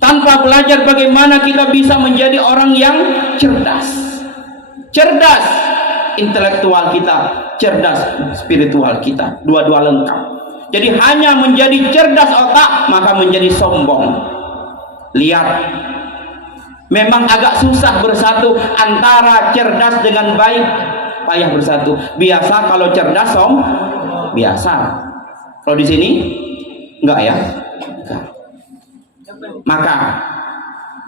Tanpa belajar bagaimana kita bisa menjadi orang yang cerdas? Cerdas intelektual kita, cerdas spiritual kita, dua-dua lengkap. Jadi hanya menjadi cerdas otak maka menjadi sombong. Lihat, memang agak susah bersatu antara cerdas dengan baik, payah bersatu. Biasa kalau cerdas biasa. Kalau di sini enggak ya? Enggak. Maka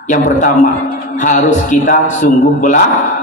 yang pertama harus kita sungguh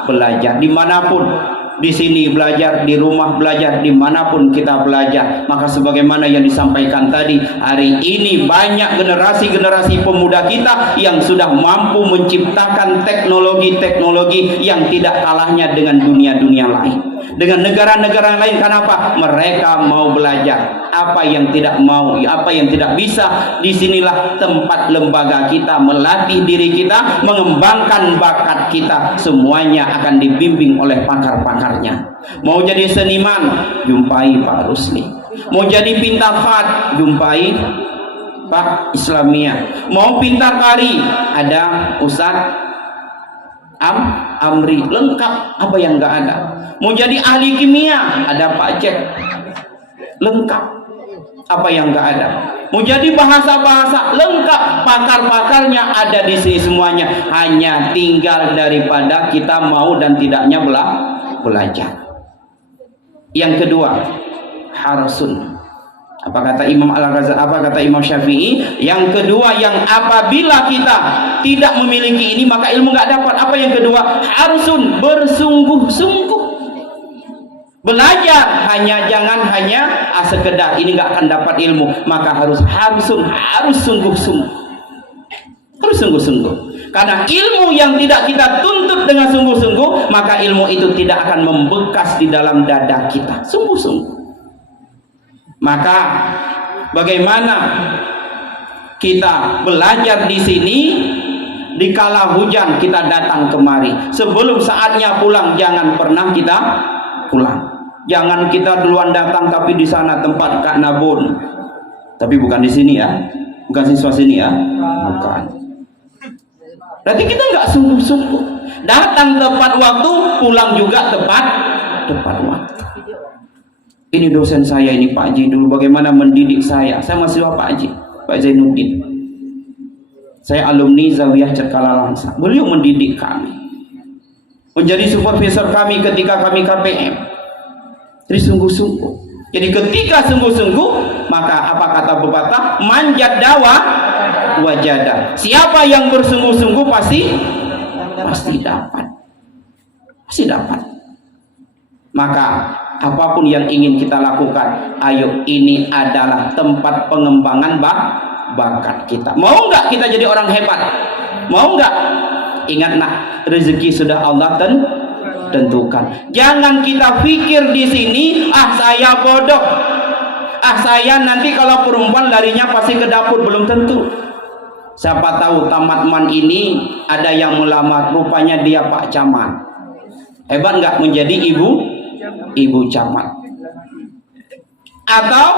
belajar dimanapun. Di sini belajar, di rumah belajar, dimanapun kita belajar. Maka sebagaimana yang disampaikan tadi, hari ini banyak generasi pemuda kita yang sudah mampu menciptakan teknologi-teknologi yang tidak kalahnya dengan dunia-dunia lain, dengan negara-negara lain. Kenapa? Mereka mau belajar. Apa yang tidak mau, apa yang tidak bisa, disinilah tempat lembaga kita melatih diri kita, mengembangkan bakat kita. Semuanya akan dibimbing oleh pakar-pakarnya. Mau jadi seniman, jumpai Pak Rusli. Mau jadi pintafat, jumpai Pak Islamiyah. Mau pintar kari, ada Ustadz Amri. Lengkap, apa yang enggak ada. Mau jadi ahli kimia, ada Pak Cek. Lengkap, apa yang enggak ada. Mau jadi bahasa-bahasa, lengkap, pakar-pakarnya ada di sini semuanya. Hanya tinggal daripada kita mau dan tidaknya belajar. Yang kedua, harsun. Apa kata Imam Al-Ghazali? Apa kata Imam Syafi'i? Yang kedua, yang apabila kita tidak memiliki ini maka ilmu nggak dapat. Apa yang kedua? Harsun, bersungguh-sungguh. Belajar, jangan hanya sekedar ini nggak akan dapat ilmu. Maka harus sungguh-sungguh. Harus sungguh-sungguh. Karena ilmu yang tidak kita tuntut dengan sungguh-sungguh, maka ilmu itu tidak akan membekas di dalam dada kita. Sungguh-sungguh. Maka bagaimana kita belajar di sini? Dikala hujan kita datang kemari. Sebelum saatnya pulang jangan pernah kita pulang. Jangan kita duluan datang tapi di sana tempat Kak Nabun. Tapi bukan di sini ya. Bukan siswa sini ya? Bukan. Berarti kita nggak sungguh-sungguh. Datang tepat waktu, pulang juga tepat waktu. Ini dosen saya ini Pak Haji dulu bagaimana mendidik saya. Saya mahasiswa Pak Haji, Pak Zainuddin. Saya alumni Zawiyah Cekala Langsa. Beliau mendidik kami. Menjadi supervisor kami ketika kami KPM. Jadi sungguh-sungguh. Jadi ketika sungguh-sungguh, maka apa kata pepatah? Manjat dawa wajada. Siapa yang bersungguh-sungguh pasti dapat. Pasti dapat. Maka apapun yang ingin kita lakukan, ayo ini adalah tempat pengembangan bakat kita. Mau nggak kita jadi orang hebat? Mau nggak? Ingat nak, rezeki sudah Allah tentukan. Jangan kita pikir di sini, saya bodoh, saya nanti kalau perempuan larinya pasti ke dapur. Belum tentu. Siapa tahu tamat man ini ada yang melamar, rupanya dia Pak Camat. Hebat nggak menjadi ibu camat? Atau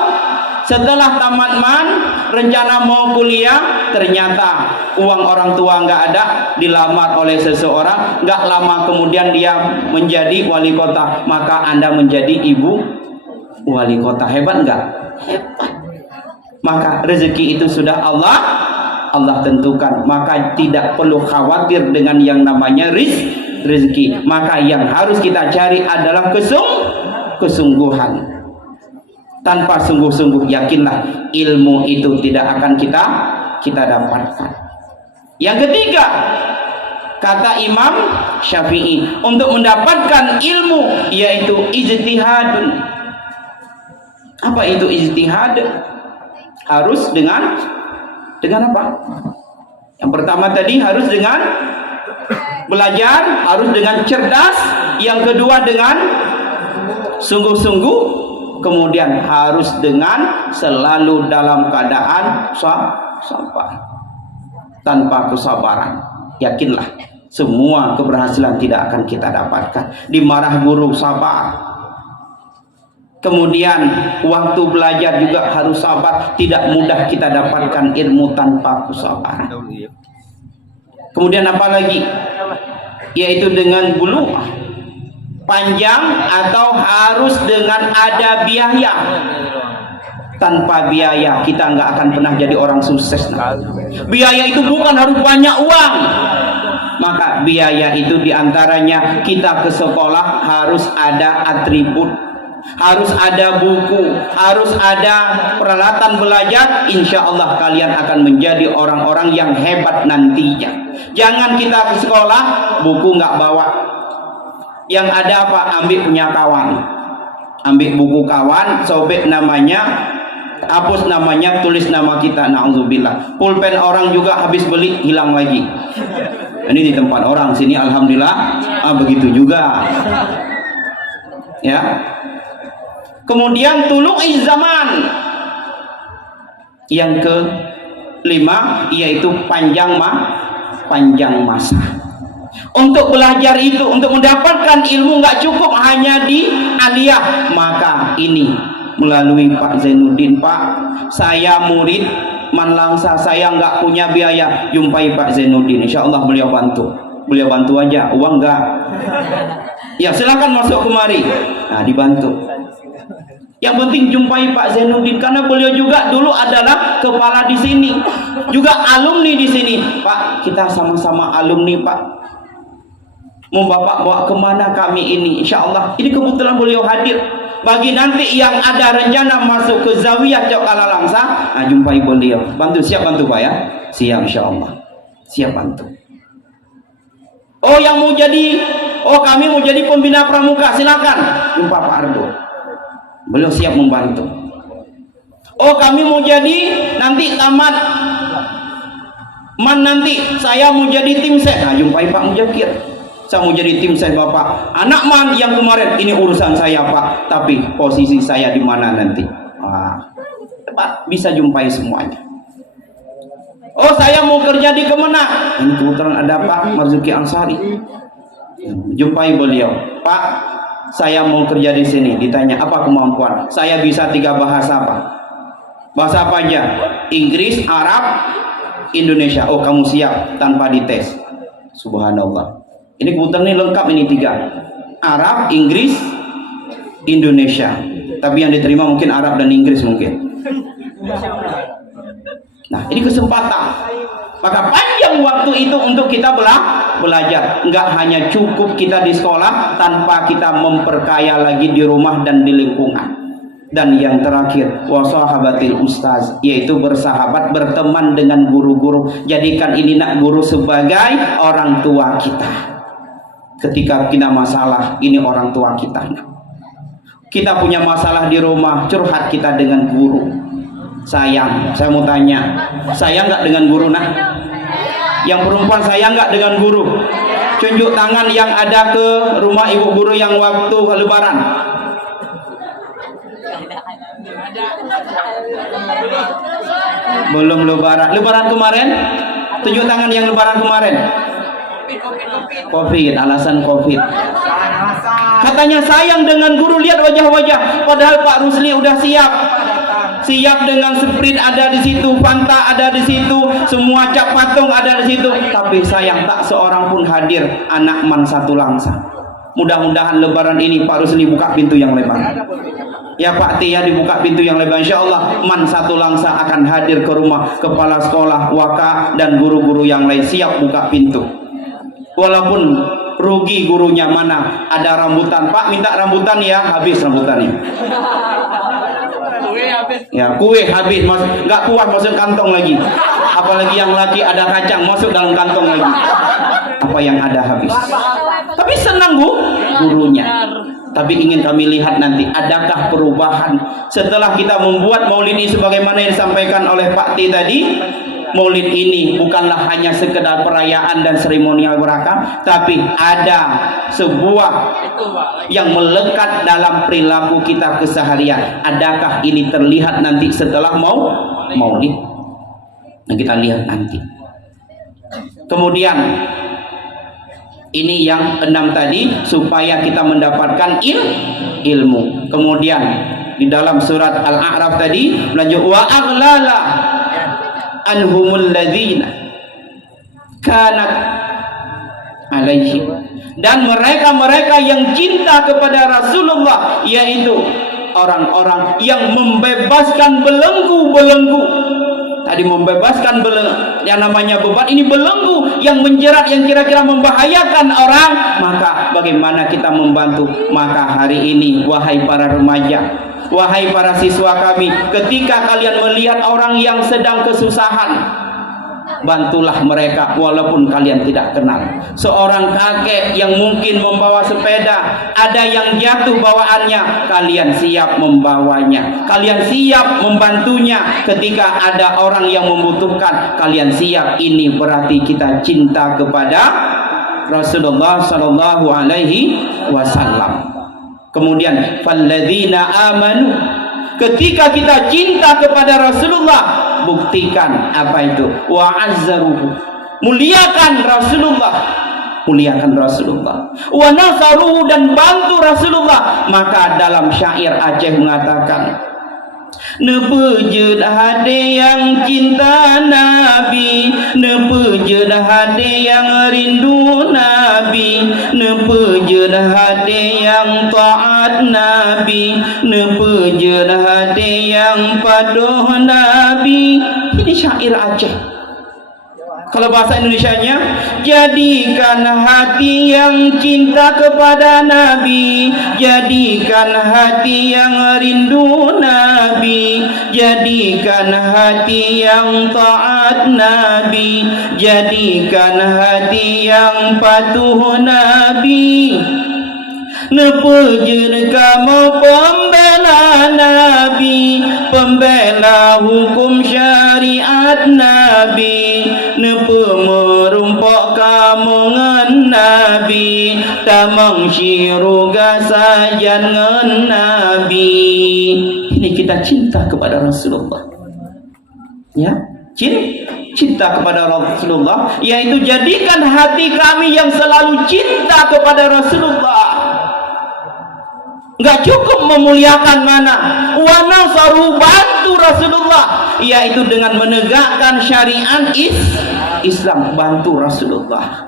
setelah tamat man rencana mau kuliah, ternyata uang orang tua nggak ada, dilamar oleh seseorang, nggak lama kemudian dia menjadi wali kota, maka Anda menjadi ibu wali kota. Hebat nggak? Hebat. Maka rezeki itu sudah Allah tentukan, maka tidak perlu khawatir dengan yang namanya rezeki. Maka yang harus kita cari adalah kesungguhan. Tanpa sungguh-sungguh, yakinlah ilmu itu tidak akan kita dapatkan. Yang ketiga, kata Imam Syafi'i, untuk mendapatkan ilmu yaitu ijtihadun. Apa itu ijtihad? Harus dengan apa? Yang pertama tadi harus dengan belajar, harus dengan cerdas. Yang kedua dengan sungguh-sungguh. Kemudian harus dengan selalu dalam keadaan sabar. Tanpa kesabaran, yakinlah semua keberhasilan tidak akan kita dapatkan. Dimarah guru, sabar. Kemudian waktu belajar juga harus sabar. Tidak mudah kita dapatkan ilmu tanpa kesabaran. Kemudian apa lagi? Yaitu dengan bulughah, panjang atau harus dengan ada biaya. Tanpa biaya kita nggak akan pernah jadi orang sukses. Biaya itu bukan harus banyak uang. Maka biaya itu diantaranya kita ke sekolah harus ada atribut, harus ada buku, harus ada peralatan belajar. Insya Allah kalian akan menjadi orang-orang yang hebat nantinya. Jangan kita ke sekolah buku nggak bawa. Yang ada apa? Ambil punya kawan, ambil buku kawan, sobek namanya, hapus namanya, tulis nama kita. Na'udzubillah. Pulpen orang juga habis beli hilang lagi. Ini di tempat orang, sini alhamdulillah begitu juga. Ya. Kemudian tulu'i zaman. Yang kelima yaitu panjang masa. Untuk belajar itu, untuk mendapatkan ilmu nggak cukup hanya di aliyah. Maka ini melalui Pak Zainuddin, Pak, saya murid Man Langsa, saya nggak punya biaya, jumpai Pak Zainuddin, insya Allah beliau bantu aja, uang nggak. Ya silakan masuk kemari. Nah dibantu. Yang penting jumpai Pak Zainuddin karena beliau juga dulu adalah kepala di sini, juga alumni di sini. Pak, kita sama-sama alumni, Pak. Mau Bapak bawa kemana kami ini? Insya Allah ini kebetulan beliau hadir. Bagi nanti yang ada rencana masuk ke Zawiyah Cekala Langsa, jumpai beliau. Bantu, siap bantu Pak ya? Siap insya Allah. Siap bantu. Oh yang mau jadi, kami mau jadi pembina pramuka, silakan jumpa Pak Ardo. Beliau siap membantu. Kami mau jadi nanti tamat man nanti saya mau jadi tim ses. Jumpai Pak Mujakir. Saya mau jadi tim ses Bapak. Anak man yang kemarin ini urusan saya Pak, tapi posisi saya di mana nanti? Pak bisa jumpai semuanya. Saya mau kerja di Kemenang. Ini kebetulan ada Pak Marzuki Ansari. Jumpai beliau. Pak, saya mau kerja di sini. Ditanya apa kemampuan? Saya bisa 3 bahasa Pak. Bahasa apa aja? Inggris, Arab, Indonesia. Oh, kamu siap tanpa dites. Subhanallah. Ini kebetulan ini lengkap, ini 3. Arab, Inggris, Indonesia. Tapi yang diterima mungkin Arab dan Inggris mungkin. Nah, ini kesempatan. Maka panjang waktu itu untuk kita belajar. Enggak hanya cukup kita di sekolah, tanpa kita memperkaya lagi di rumah dan di lingkungan. Dan yang terakhir, wasahabatil ustaz, yaitu bersahabat, berteman dengan guru-guru. Jadikan ini nak guru sebagai orang tua kita. Ketika kita masalah, ini orang tua kita. Kita punya masalah di rumah, curhat kita dengan guru. Sayang, saya mau tanya, sayang nggak dengan guru nak? Yang perempuan sayang nggak dengan guru? Tunjuk tangan yang ada ke rumah ibu guru yang waktu lebaran. Belum lebaran. Lebaran kemarin? Tunjuk tangan yang lebaran kemarin. Covid, alasan Covid. Katanya sayang dengan guru, lihat wajah-wajah. Padahal Pak Rusli udah siap. Siap dengan Sprite ada di situ, Fanta ada di situ, semua cap patung ada di situ. Tapi sayang tak seorang pun hadir anak man satu langsa. Mudah-mudahan lebaran ini Pak Rusli buka pintu yang lebar. Ya Pak Tia, dibuka pintu yang lebar, insya Allah man satu langsa akan hadir ke rumah kepala sekolah, waka dan guru-guru yang lain, siap buka pintu. Walaupun rugi gurunya, mana ada rambutan, Pak minta rambutan ya, habis rambutannya. Ya kue habis, nggak kuat masuk kantong lagi. Apalagi yang laki ada kacang masuk dalam kantong lagi. Apa yang ada habis. Tapi senang bu gurunya. Tapi ingin kami lihat nanti adakah perubahan setelah kita membuat maulid ini sebagaimana yang disampaikan oleh Pak T tadi. Maulid ini bukanlah hanya sekedar perayaan dan seremonial berakah, tapi ada sebuah yang melekat dalam perilaku kita keseharian. Adakah ini terlihat nanti setelah maulid? Nah, kita lihat nanti. Kemudian ini yang 6 tadi, supaya kita mendapatkan ilmu. Kemudian di dalam surat Al-A'raf tadi lanjut, wa aghlala anhumul ladzina kanat alaihim, dan mereka-mereka yang cinta kepada Rasulullah, yaitu orang-orang yang membebaskan belenggu-belenggu. Tadi membebaskan yang namanya beban, ini belenggu yang menjerat, yang kira-kira membahayakan orang. Maka bagaimana kita membantu? Maka hari ini wahai para remaja, wahai para siswa kami, ketika kalian melihat orang yang sedang kesusahan, bantulah mereka walaupun kalian tidak kenal. Seorang kakek yang mungkin membawa sepeda, ada yang jatuh bawaannya, kalian siap membawanya, kalian siap membantunya. Ketika ada orang yang membutuhkan, kalian siap. Ini berarti kita cinta kepada Rasulullah sallallahu alaihi wasallam. Kemudian falladzina amanu, ketika kita cinta kepada Rasulullah, buktikan apa itu? Wa azzaruhu, muliakan Rasulullah, muliakan Rasulullah. Wa nasaruhu, dan bantu Rasulullah. Maka dalam syair Aceh mengatakan, nepejud hati yang cinta Nabi, nepejud hati yang rindu Nabi, nepejud hati yang taat Nabi, nepejud hati yang patuh Nabi. Ini syair Aceh. Kalau bahasa Indonesianya, jadikan hati yang cinta kepada Nabi, jadikan hati yang rindu Nabi, jadikan hati yang taat Nabi, jadikan hati yang patuh Nabi. Nepejud kamu pembela Nabi, pembela hukum syariat Nabi, nepe merumpok kamu ngen Nabi, tamang syiruga sajan ngen Nabi. Ini kita cinta kepada Rasulullah, ya, cinta kepada Rasulullah, yaitu jadikan hati kami yang selalu cinta kepada Rasulullah. Nggak cukup memuliakan mana? Wa nasaru, bantu Rasulullah, yaitu dengan menegakkan syariat Islam, bantu Rasulullah.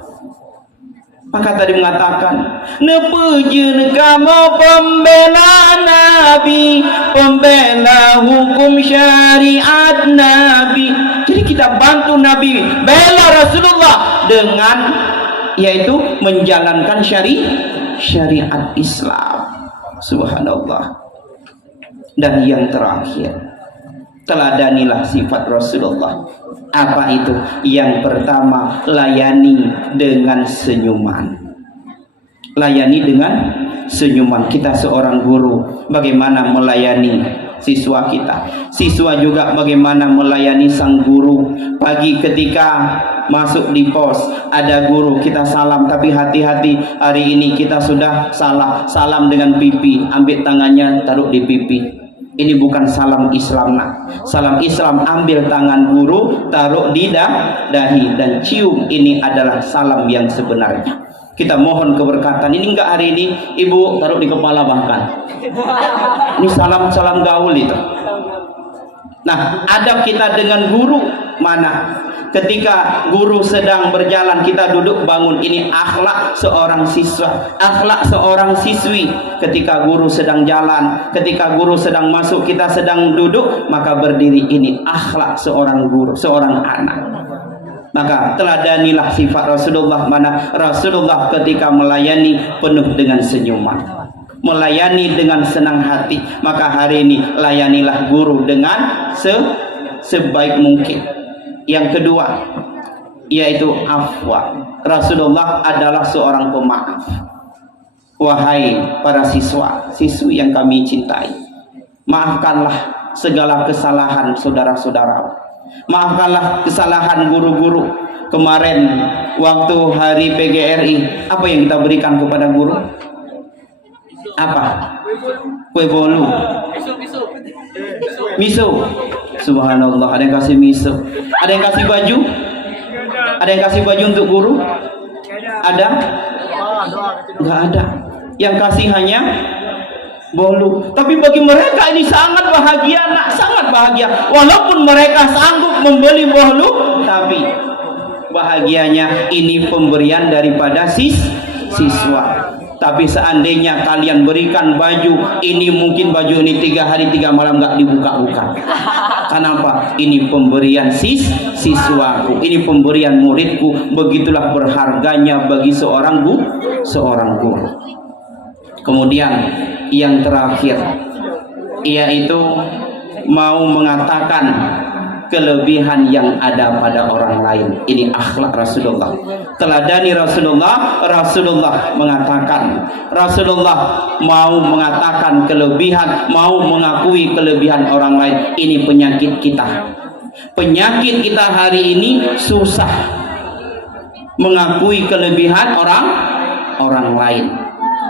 Maka tadi mengatakan, nepujeun kamu pembela Nabi, pembela hukum syariat Nabi. Jadi kita bantu Nabi, bela Rasulullah dengan yaitu menjalankan syariat Islam. Subhanallah. Dan yang terakhir, teladanilah sifat Rasulullah. Apa itu? Yang pertama, layani dengan senyuman. Layani dengan senyuman. Kita seorang guru, bagaimana melayani siswa kita? Siswa juga bagaimana melayani sang guru? Pagi ketika masuk di pos, ada guru, kita salam, tapi hati-hati, hari ini kita sudah salah, salam dengan pipi, ambil tangannya taruh di pipi. Ini bukan salam Islam, nak. Salam Islam, ambil tangan guru, taruh di dahi dan cium. Ini adalah salam yang sebenarnya. Kita mohon keberkatan. Ini enggak hari ini ibu taruh di kepala bahkan. Ini salam gaul itu. Nah, adab kita dengan guru mana? Ketika guru sedang berjalan, kita duduk bangun. Ini akhlak seorang siswa, akhlak seorang siswi. Ketika guru sedang jalan, ketika guru sedang masuk, kita sedang duduk, maka berdiri. Ini akhlak seorang guru, seorang anak. Maka teladanilah sifat Rasulullah, mana Rasulullah ketika melayani penuh dengan senyuman, melayani dengan senang hati. Maka hari ini layanilah guru dengan sebaik mungkin. Yang kedua, yaitu afwa. Rasulullah adalah seorang pemaaf. Wahai para siswa, siswi yang kami cintai, maafkanlah segala kesalahan saudara-saudara. Maafkanlah kesalahan guru-guru. Kemarin waktu hari PGRI, apa yang kita berikan kepada guru? Apa? Kue bolu. Miso. Subhanallah, ada yang kasih miso. Ada yang kasih baju? Ada yang kasih baju untuk guru? Ada? Enggak ada. Yang kasih hanya bolu. Tapi bagi mereka ini sangat bahagia, nak, sangat bahagia. Walaupun mereka sanggup membeli bolu, tapi bahagianya ini pemberian daripada siswa. Tapi seandainya kalian berikan baju ini, mungkin baju ini 3 hari 3 malam nggak dibuka-buka. Kenapa? Ini pemberian siswaku, ini pemberian muridku. Begitulah berharganya bagi seorang guru. Kemudian yang terakhir, yaitu mau mengatakan kelebihan yang ada pada orang lain. Ini akhlak Rasulullah. Teladani Rasulullah. Rasulullah mengatakan, Rasulullah mau mengatakan kelebihan, mau mengakui kelebihan orang lain. Ini penyakit kita. Penyakit kita hari ini susah mengakui kelebihan orang lain.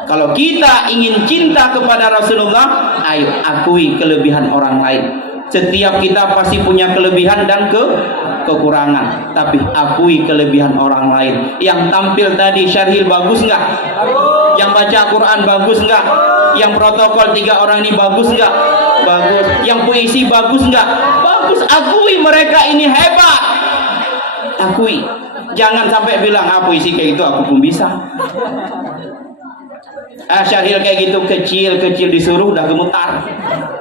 Kalau kita ingin cinta kepada Rasulullah, ayo akui kelebihan orang lain. Setiap kita pasti punya kelebihan dan kekurangan, tapi akui kelebihan orang lain. Yang tampil tadi Syarhil bagus nggak? Yang baca Quran bagus nggak? Yang protokol 3 orang ini bagus nggak? Bagus. Yang puisi bagus nggak? Bagus. Akui mereka ini hebat. Akui. Jangan sampai bilang puisi kayak gitu aku pun bisa. Syarhil kayak gitu kecil disuruh udah gemetar.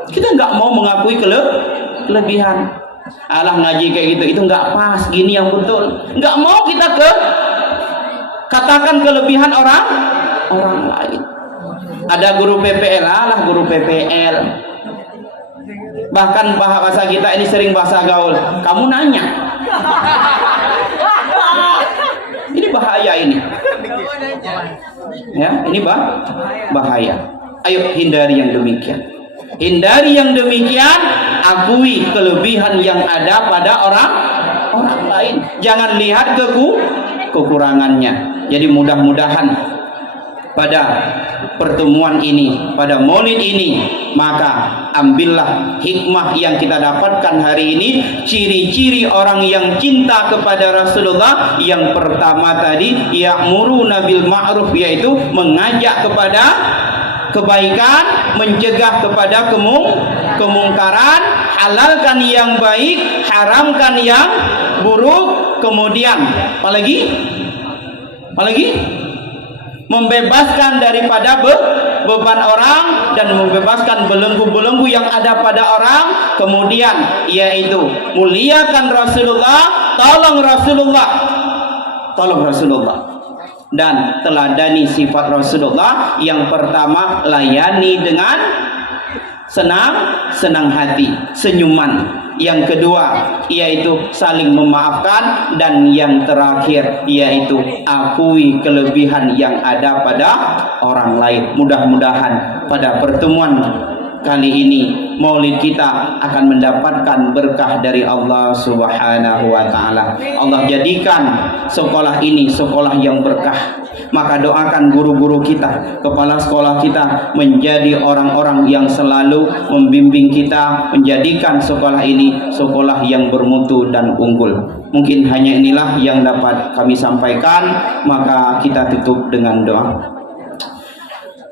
Kita nggak mau mengakui kelebihan. Alah ngaji kayak gitu itu nggak pas, gini yang betul. Nggak mau kita katakan kelebihan orang lain. Ada guru PPL, alah guru PPL. Bahkan bahasa kita ini sering bahasa gaul. Kamu nanya. Ini bahaya ini. Ya, ini bahaya. Ayo hindari yang demikian. Hindari yang demikian, akui kelebihan yang ada pada orang lain. Jangan lihat kekurangannya. Jadi mudah-mudahan pada pertemuan ini, pada maulid ini, maka ambillah hikmah yang kita dapatkan hari ini. Ciri-ciri orang yang cinta kepada Rasulullah, yang pertama tadi ya'muruna bil ma'ruf, yaitu mengajak kepada kebaikan, mencegah kepada kemungkaran, halalkan yang baik, haramkan yang buruk. Kemudian apalagi membebaskan daripada beban orang dan membebaskan belenggu-belenggu yang ada pada orang. Kemudian yaitu muliakan Rasulullah, tolong Rasulullah dan teladani sifat Rasulullah. Yang pertama, layani dengan senang hati, senyuman. Yang kedua yaitu saling memaafkan, dan yang terakhir yaitu akui kelebihan yang ada pada orang lain. Mudah-mudahan pada pertemuan kali ini maulid kita akan mendapatkan berkah dari Allah Subhanahu wa taala. Allah jadikan sekolah ini sekolah yang berkah. Maka doakan guru-guru kita, kepala sekolah kita menjadi orang-orang yang selalu membimbing kita, menjadikan sekolah ini sekolah yang bermutu dan unggul. Mungkin hanya inilah yang dapat kami sampaikan, maka kita tutup dengan doa.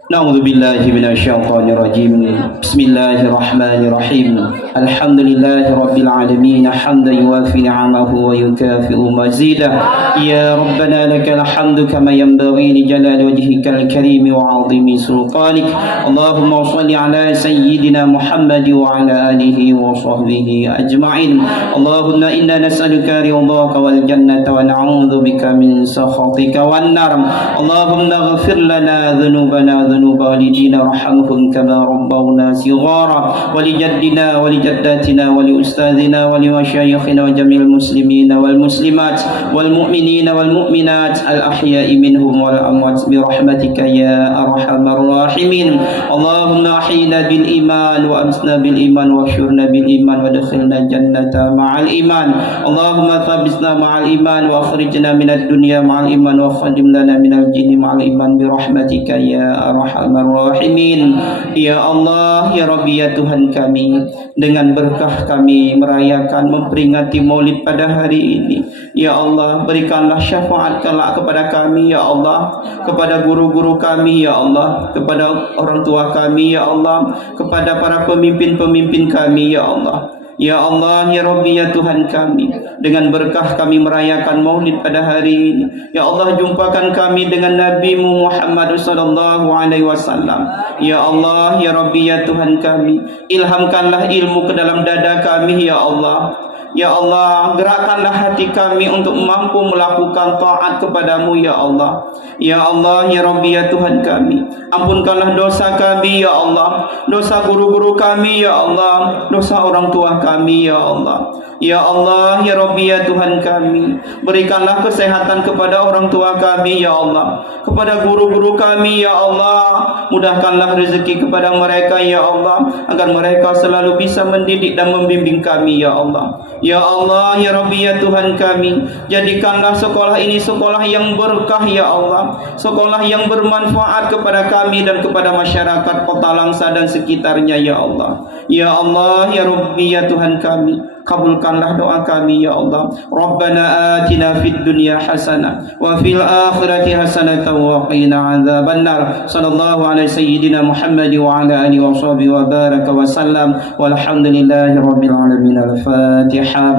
Na'udzubillahi minasyaitonirrajim. Bismillahirrahmanirrahim. Alhamdulillahi rabbil alamin, hamdan yuwafi ni'amahu wa yukafi'u mazidah. Ya Rabbana lakal hamdu kama yanbaghi li jalali wajhikal karim wa 'azimi sultanik. Allahumma shalli ala sayyidina Muhammad wa ala alihi wa sahbihi ajma'in. Allahumma inna nas'aluka ridhaka wal jannata wa na'udzu bika min sakhatika wan nar. Allahumma ighfir lana dhunubana ذنوب والدينا وارحمهم كما ربونا صغارا ولجدنا ولجداتنا ولأستاذنا ولمشايخنا وجميع المسلمين والمسلمات والمؤمنين والمؤمنات الأحياء منهم والأموات برحمتك يا أرحم الراحمين. اللهم أحينا بالإيمان وأمسنا بالإيمان واحشرنا بالإيمان وادخلنا الجنة مع الإيمان. اللهم ثبتنا مع الإيمان وأخرجنا من الدنيا مع الإيمان وخدم لنا من الجن مع الإيمان برحمتك يا Arhamar Rahimin. Ya Allah, ya Rabbi, ya Tuhan kami, dengan berkah kami merayakan memperingati maulid pada hari ini, ya Allah, berikanlah syafaat kelak kepada kami, ya Allah, kepada guru-guru kami, ya Allah, kepada orang tua kami, ya Allah, kepada para pemimpin-pemimpin kami, ya Allah. Ya Allah, ya Rabbi, ya Tuhan kami, dengan berkah kami merayakan maulid pada hari ini, ya Allah, jumpakan kami dengan Nabi Muhammad sallallahu alaihi wasallam. Ya Allah, ya Rabbi, ya Tuhan kami, ilhamkanlah ilmu ke dalam dada kami, ya Allah. Ya Allah, gerakkanlah hati kami untuk mampu melakukan taat kepadamu, ya Allah. Ya Allah, ya Rabbi, ya Tuhan kami, ampunkanlah dosa kami, ya Allah, dosa guru-guru kami, ya Allah, dosa orang tua kami, ya Allah. Ya Allah, ya Rabbi, ya Tuhan kami, berikanlah kesehatan kepada orang tua kami, ya Allah, kepada guru-guru kami, ya Allah, mudahkanlah rezeki kepada mereka, ya Allah, agar mereka selalu bisa mendidik dan membimbing kami, ya Allah. Ya Allah, ya Rabbi, ya Tuhan kami, jadikanlah sekolah ini sekolah yang berkah, ya Allah, sekolah yang bermanfaat kepada kami dan kepada masyarakat Kota Langsa dan sekitarnya, ya Allah. Ya Allah, ya Rabbi, ya Tuhan kami, kabulkanlah doa kami, ya Allah. Rabbana atina fid dunya hasanah wa fil akhirati hasanah wa qina adzabannar. Sallallahu alaihi sayyidina Muhammad wa ala alihi wa sahbihi wa baraka wa sallam. Walhamdulillahi rabbil alamin. Al-Fatihah.